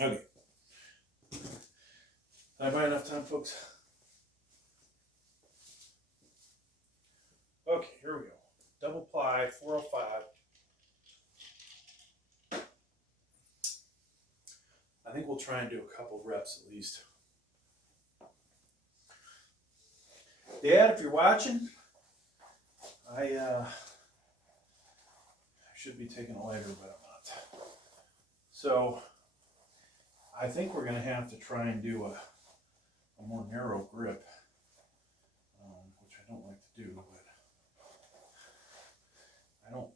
Okay. Did I buy enough time, folks? Okay, here we go. Double ply, 405. I think we'll try and do a couple reps at least. Dad, if you're watching, I should be taking a lighter, but I'm not. So I think we're going to have to try and do a more narrow grip, which I don't like to do, but I don't,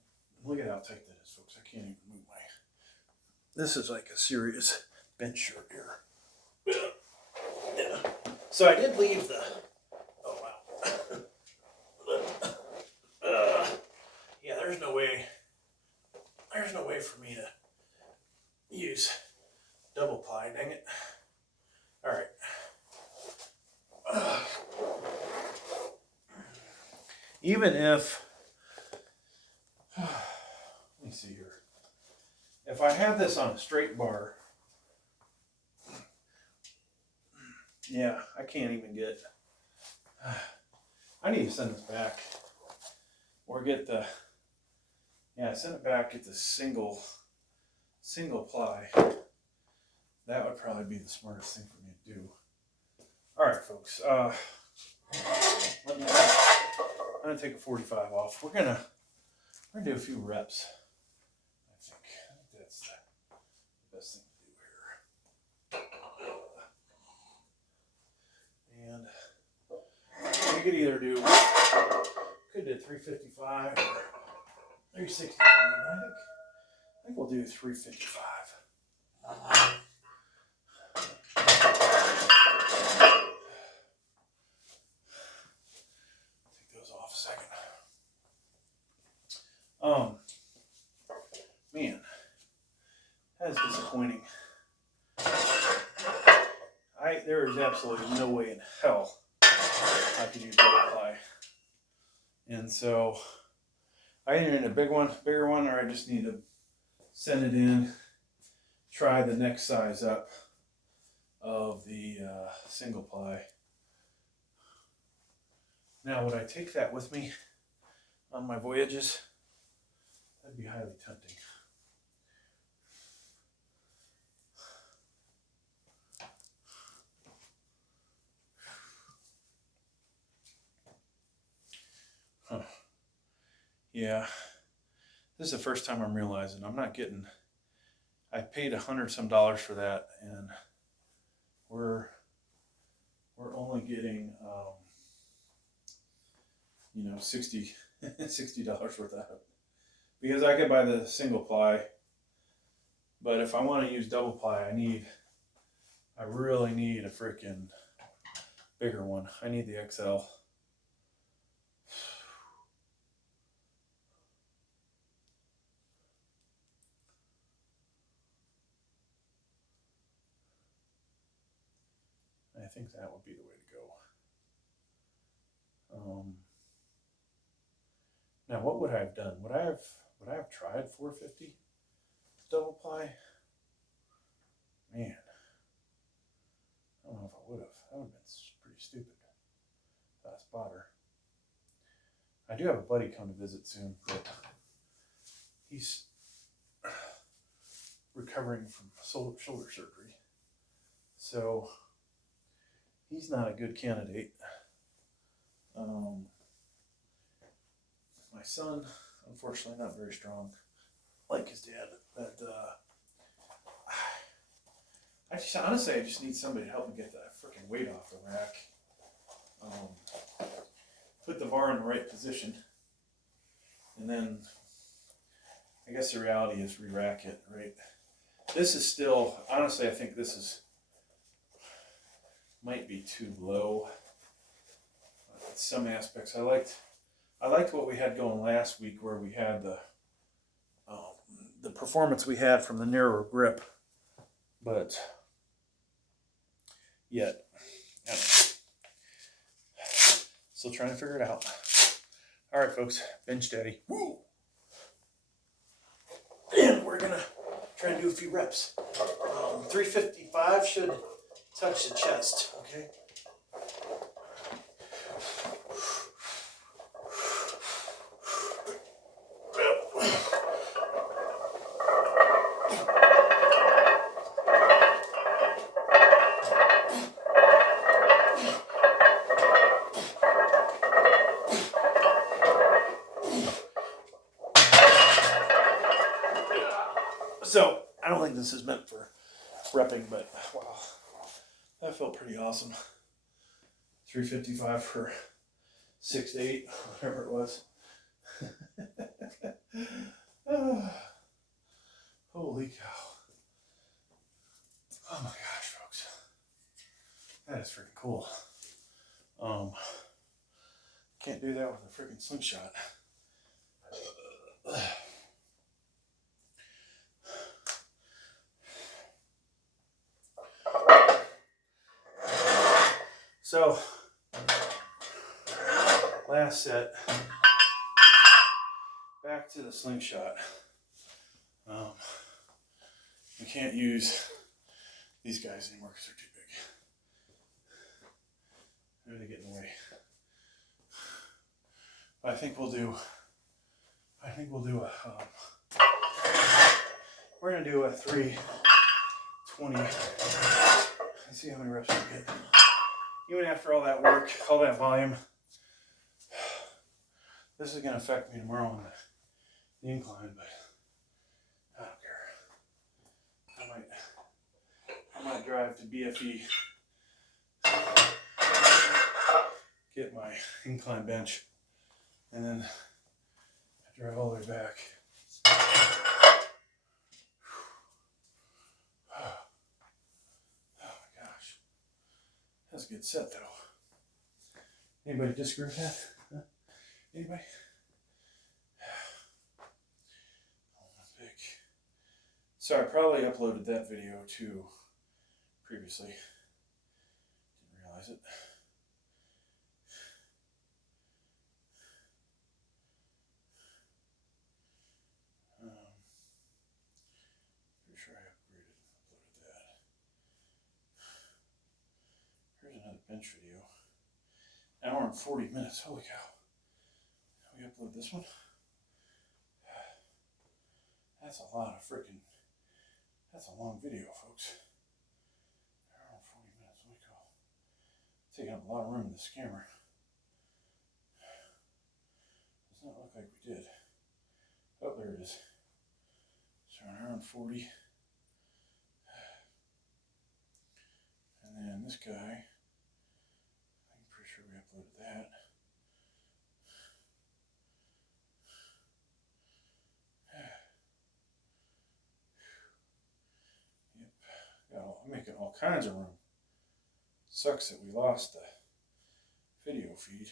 look at how tight that is, folks. I can't even move my, this is like a serious bench shirt here. So I did leave the, oh wow. Yeah, there's no way for me to use double ply, dang it. All right. Even if, let me see here. If I have this on a straight bar, yeah, I can't even get, I need to send this back. Or get the, yeah, send it back, get the single ply. That would probably be the smartest thing for me to do. All right, folks. I'm gonna take a 45 off. We're gonna do a few reps. I think that's the best thing to do here. And we could either do, could do 355 or 365. I think we'll do 355. Take those off a second. Man, that is disappointing. There is absolutely no way in hell I could use double ply. And so I either need a bigger one, or I just need to send it in, try the next size up of the single ply. Now, would I take that with me on my voyages? That'd be highly tempting. Huh. Yeah, this is the first time I'm realizing I'm not getting. I paid $100-some for that, and we're only getting you know, $60 worth out of it, because I could buy the single ply, but if I want to use double ply, I really need a freaking bigger one. I need the XL. I think that would be the way to go. Now, what would I have done? Would I have tried 450 double ply? Man, I don't know if I would have. That would have been pretty stupid. Fast spotter. I do have a buddy come to visit soon, but he's recovering from shoulder surgery, so he's not a good candidate. My son, unfortunately, not very strong, like his dad. But I just need somebody to help me get that freaking weight off the rack. Put the bar in the right position, and then I guess the reality is re-rack it, right? This is still, honestly, I think this might be too low. Some aspects I liked what we had going last week, where we had the performance we had from the narrower grip, but yet, I don't know. Still trying to figure it out. All right, folks, Bench Daddy. Woo! And we're gonna try and do a few reps. 355 should touch the chest, okay? So, I don't think this is meant for repping, but wow, that felt pretty awesome. 355 for 6 to 8, whatever it was. Holy cow. Oh my gosh, folks. That is freaking cool. Can't do that with a freaking slingshot. So, last set, back to the slingshot. We can't use these guys anymore because they're too big. They get in the way. I think we'll do we're gonna do a 320. Let's see how many reps we get. Even after all that work, all that volume, this is going to affect me tomorrow on the incline, but I don't care. I might drive to BFE, get my incline bench, and then Drive all the way back. Oh my gosh. That's a good set though. Anybody disagree with that? Huh? Anybody? So I probably uploaded that video too previously. Didn't realize it. Pretty sure I uploaded that. Here's another bench video. Hour and 40 minutes. Holy cow. We upload this one? That's a lot of freaking. That's a long video, folks. Hour and 40 minutes. Holy cow. Taking up a lot of room in this camera. Does not look like we did. Oh, there it is. So an hour and 40. And then this guy. I'm pretty sure we uploaded that. I'm making all kinds of room. Sucks that we lost the video feed.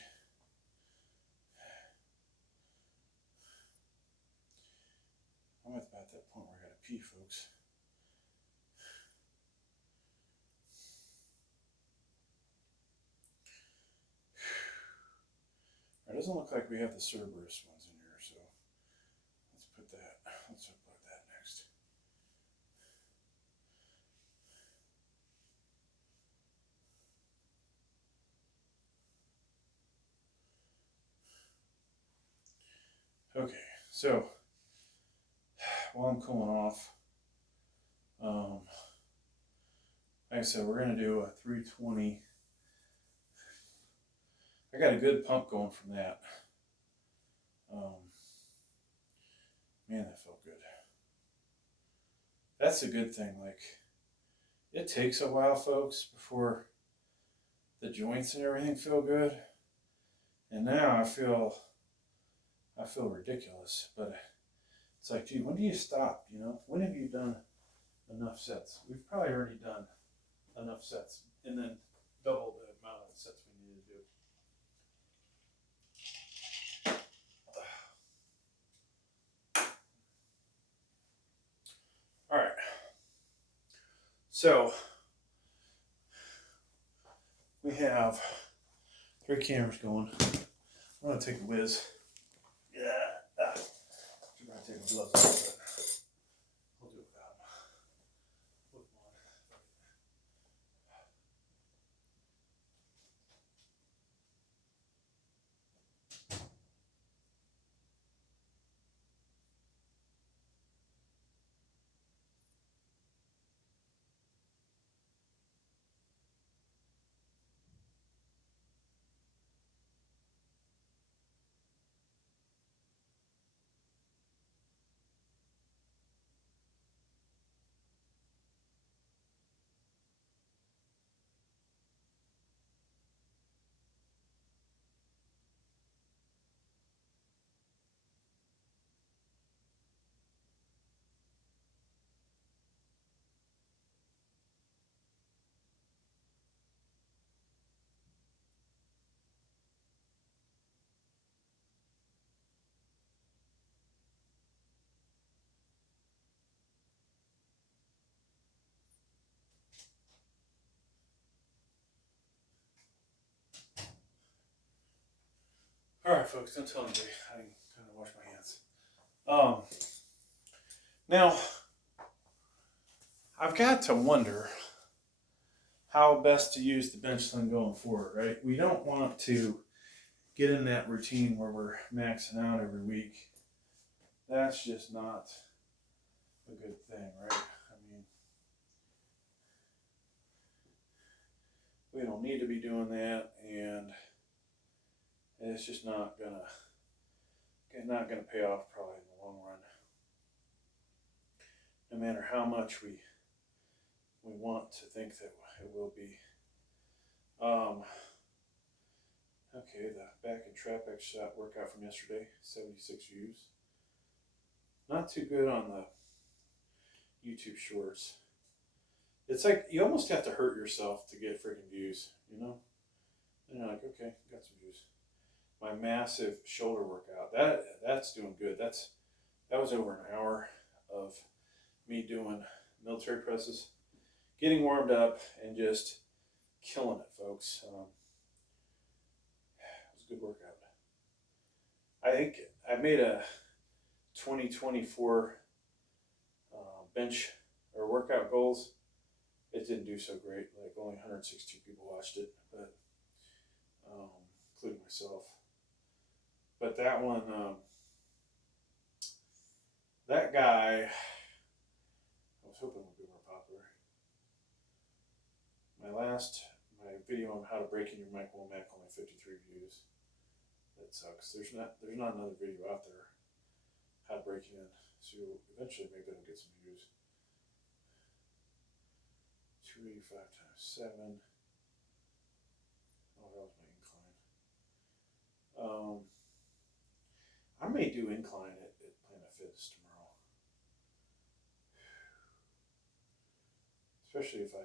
I'm at about that point where I gotta pee, folks. It doesn't look like we have the Cerberus ones in here, so let's put that. Let's upload that next. Okay, so while I'm cooling off, like I said, we're going to do a 320. I got a good pump going from that. Man, that felt good. That's a good thing. Like, it takes a while, folks, before the joints and everything feel good. And now I feel ridiculous, but it's like, gee, when do you stop? You know, when have you done enough sets? We've probably already done enough sets, and then double the amount of sets we need to do. All right. So we have 3 cameras going. I'm gonna take a whiz. Yeah. I'm gonna take my gloves off, but we'll do it without them. Put them on. All right, folks, don't tell anybody. I can kind of wash my hands. Now, I've got to wonder how best to use the bench sling going forward, right? We don't want to get in that routine where we're maxing out every week. That's just not a good thing, right? I mean, we don't need to be doing that, and it's just not gonna pay off probably in the long run. No matter how much we want to think that it will be. Okay, the back and trap X shot workout from yesterday, 76 views. Not too good on the YouTube shorts. It's like you almost have to hurt yourself to get freaking views, you know? And you're like, okay, got some views. My massive shoulder workout, that's doing good. That was over an hour of me doing military presses, getting warmed up, and just killing it, folks. It was a good workout. I think I made a 2024 bench or workout goals. It didn't do so great. Like only 162 people watched it, but including myself. But that one, that guy, I was hoping would be more popular. My video on how to break in your Mac only 53 views. That sucks. There's not another video out there how to break in. So eventually maybe it'll get some views. 285 times 7. Oh, that was my incline. I may do incline at Planet Fitness tomorrow. Especially if I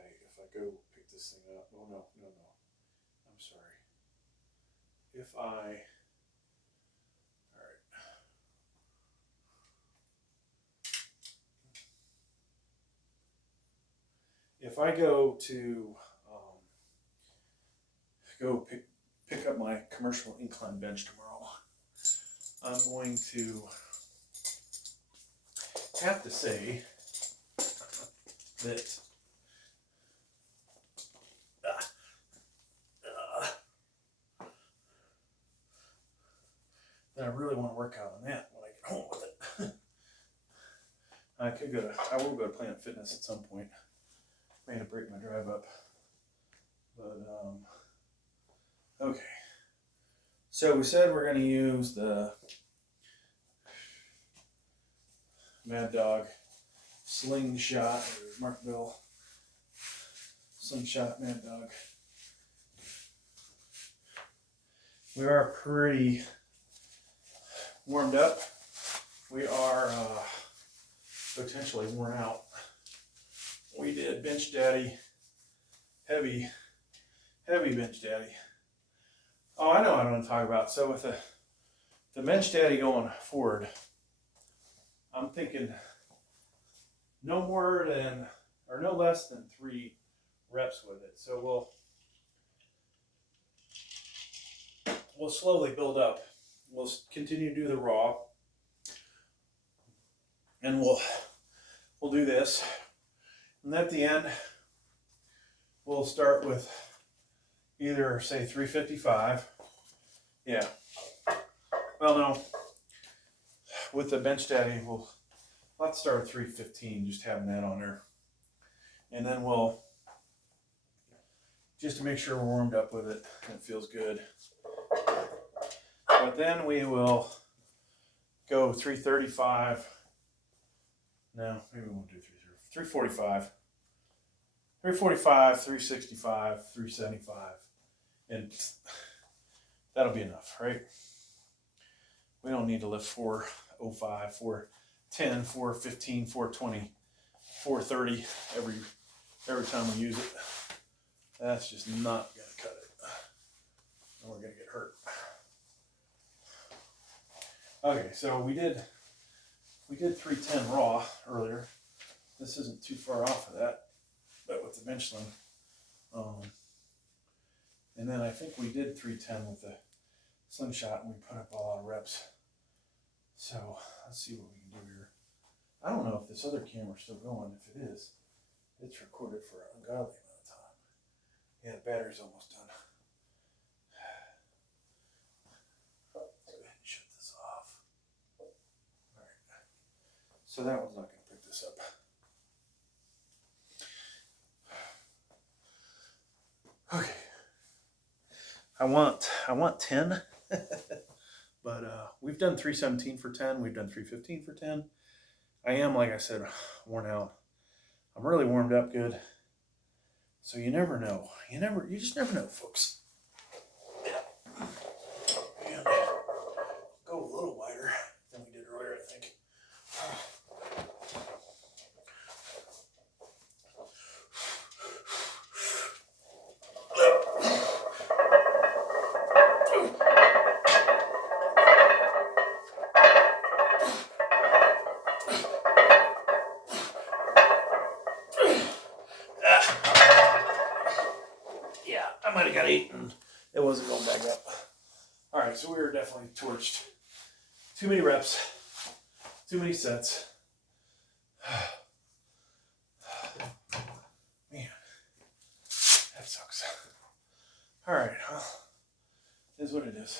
go pick this thing up. Oh no. I'm sorry. If I go to pick up my commercial incline bench tomorrow, I'm going to have to say that I really want to work out on that when I get home with it. I will go to Planet Fitness at some point. May have to break my drive up. But okay. So we said we're going to use the Maddog slingshot, or Mark Bill slingshot Maddog. We are pretty warmed up. We are potentially worn out. We did Bench Daddy, heavy Bench Daddy. Oh, I know what I want to talk about. So with the Bench Daddy going forward, I'm thinking no less than 3 reps with it. So we'll slowly build up. We'll continue to do the raw, and we'll do this. And at the end, we'll start with either, say, 355. Yeah. Well, no. With the Bench Daddy, let's start with 315, just having that on there. And then we'll, just to make sure we're warmed up with it and it feels good. But then we will go 335. No, maybe we won't do 345. 345, 365, 375. And that'll be enough, right? We don't need to lift 405, 410, 415, 420, 430 every time we use it. That's just not going to cut it. And we're going to get hurt. Okay, so we did 310 raw earlier. This isn't too far off of that, but with the bench sling. And then I think we did 310 with the slingshot, and we put up a lot of reps. So let's see what we can do here. I don't know if this other camera's still going. If it is, it's recorded for an ungodly amount of time. Yeah, the battery's almost done. Let's go ahead and shut this off. All right. So that one's not going to pick this up. Okay. I want 10, but we've done 317 for 10. We've done 315 for 10. I am, like I said, worn out. I'm really warmed up good. So you never know. You just never know, folks. Yeah. got 8 and it wasn't going back up. All right, so we were definitely torched. Too many reps, too many sets. Man, that sucks. All right, well, it is what it is.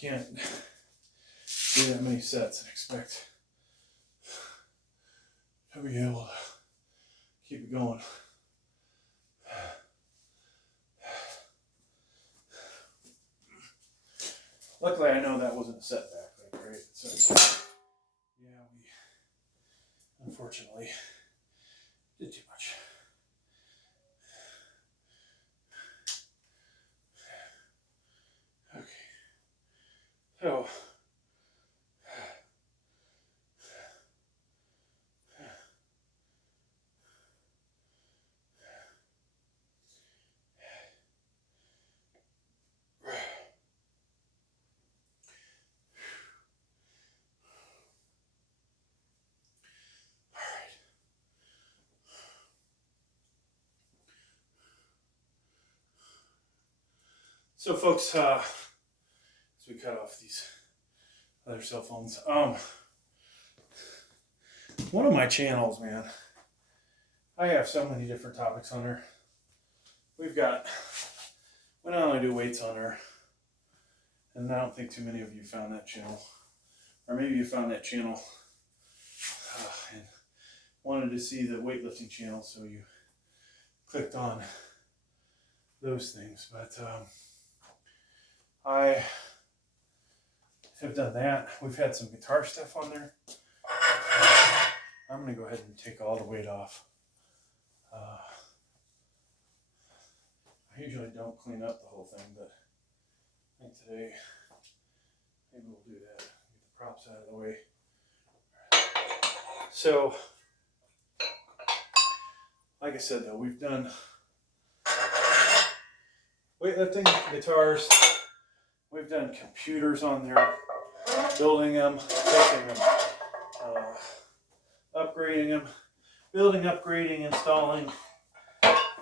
Can't do that many sets and expect to be able to keep it going. Luckily, I know that wasn't a setback, like, right? So, yeah, we unfortunately did too much. Okay, so so folks, as we cut off these other cell phones, one of my channels, man, I have so many different topics on there. We not only do weights on there, and I don't think too many of you found that channel, or maybe you found that channel and wanted to see the weightlifting channel, so you clicked on those things. But I have done that. We've had some guitar stuff on there. I'm going to go ahead and take all the weight off. I usually don't clean up the whole thing, but I think today maybe we'll do that. Get the props out of the way. So, like I said though, we've done weightlifting, guitars, we've done computers on there, building them, taking them, upgrading them, building, upgrading, installing,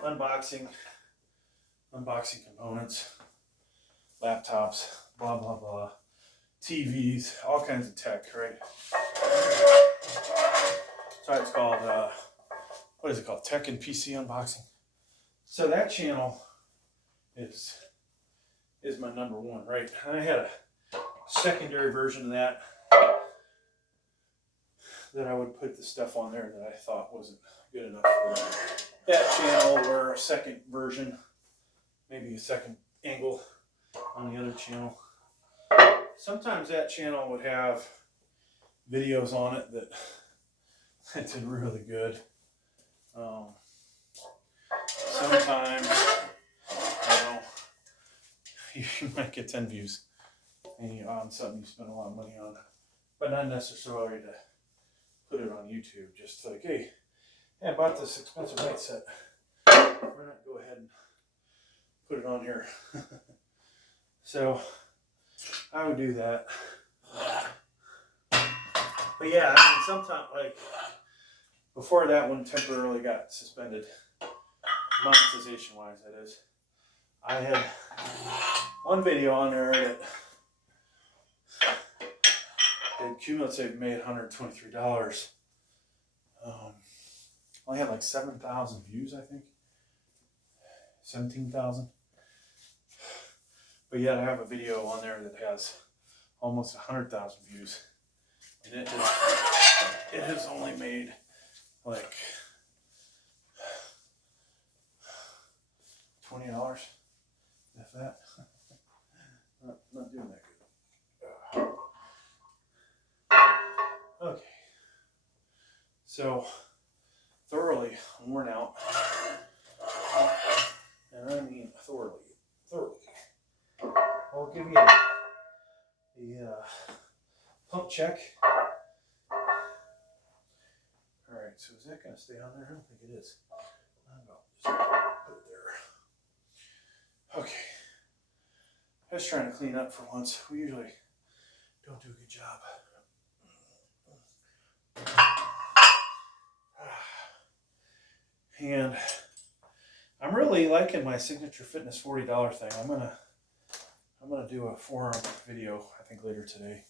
unboxing components, laptops, blah, blah, blah, TVs, all kinds of tech, right? So it's called, what is it called? Tech and PC unboxing. So that channel is my number one, right? I had a secondary version of that I would put the stuff on there that I thought wasn't good enough for that channel, or a second version, maybe a second angle on the other channel. Sometimes that channel would have videos on it that did really good. Sometimes, you might get 10 views on something you spend a lot of money on, but not necessarily to put it on YouTube. Just like, hey, I bought this expensive light set. Why not go ahead and put it on here? So I would do that. But yeah, I mean, sometimes, like, before that one temporarily got suspended, monetization wise, that is, I had one video on there that cumulatively made $123. Only had like 7,000 views, I think. 17,000. But yet I have a video on there that has almost 100,000 views. And it has only made like $20, if that. Not doing that good. Okay. So, thoroughly worn out. And I mean thoroughly. I'll give you a pump check. Alright, so is that going to stay on there? I don't think it is. I'll just put it there. Okay. I was trying to clean up for once. We usually don't do a good job. And I'm really liking my Signature Fitness $40 thing. I'm gonna do a forum video, I think later today.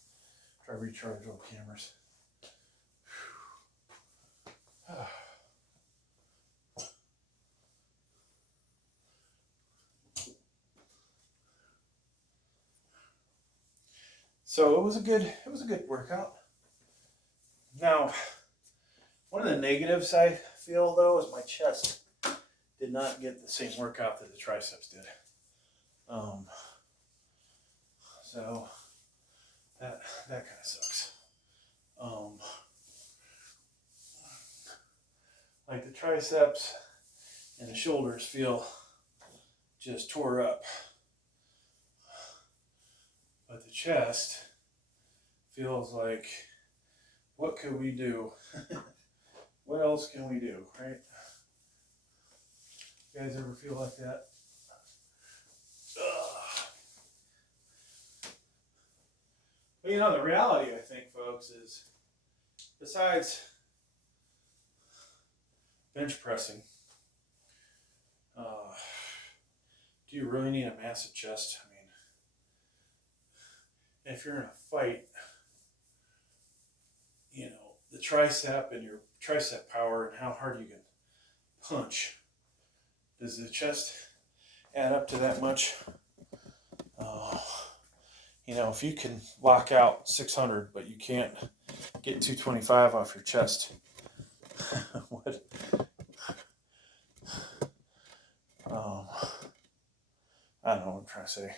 Try to recharge old cameras. So it was a good workout. Now, one of the negatives I feel though is my chest did not get the same workout that the triceps did. So that kind of sucks. Like the triceps and the shoulders feel just tore up, but the chest feels like, what could we do? What else can we do, right? You guys ever feel like that? But you know, the reality, I think, folks, is besides bench pressing, do you really need a massive chest? I mean, if you're in a fight, you know, the tricep and your tricep power and how hard you can punch, does the chest add up to that much? You know, if you can lock out 600, but you can't get 225 off your chest, what? I don't know what I'm trying to say.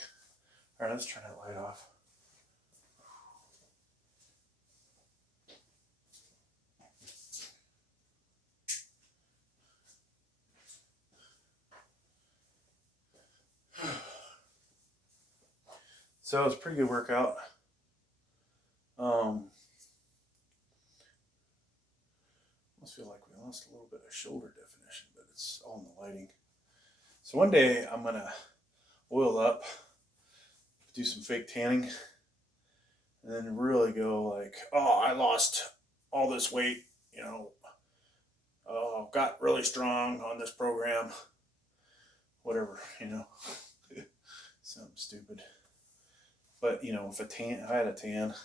All right, let's turn that light off. So it was a pretty good workout. Almost feel like we lost a little bit of shoulder definition, but it's all in the lighting. So one day I'm gonna oil up, do some fake tanning, and then really go like, oh, I lost all this weight, you know, got really strong on this program, whatever, you know, something stupid. But you know, if I had a tan,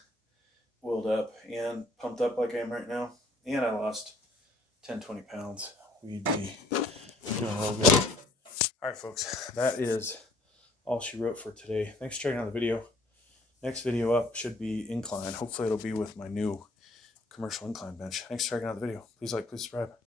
oiled up and pumped up like I am right now, and I lost 10-20 pounds, we'd be doing real good. All right, folks, that is all she wrote for today. Thanks for checking out the video. Next video up should be incline. Hopefully it'll be with my new commercial incline bench. Thanks for checking out the video. Please like, please subscribe.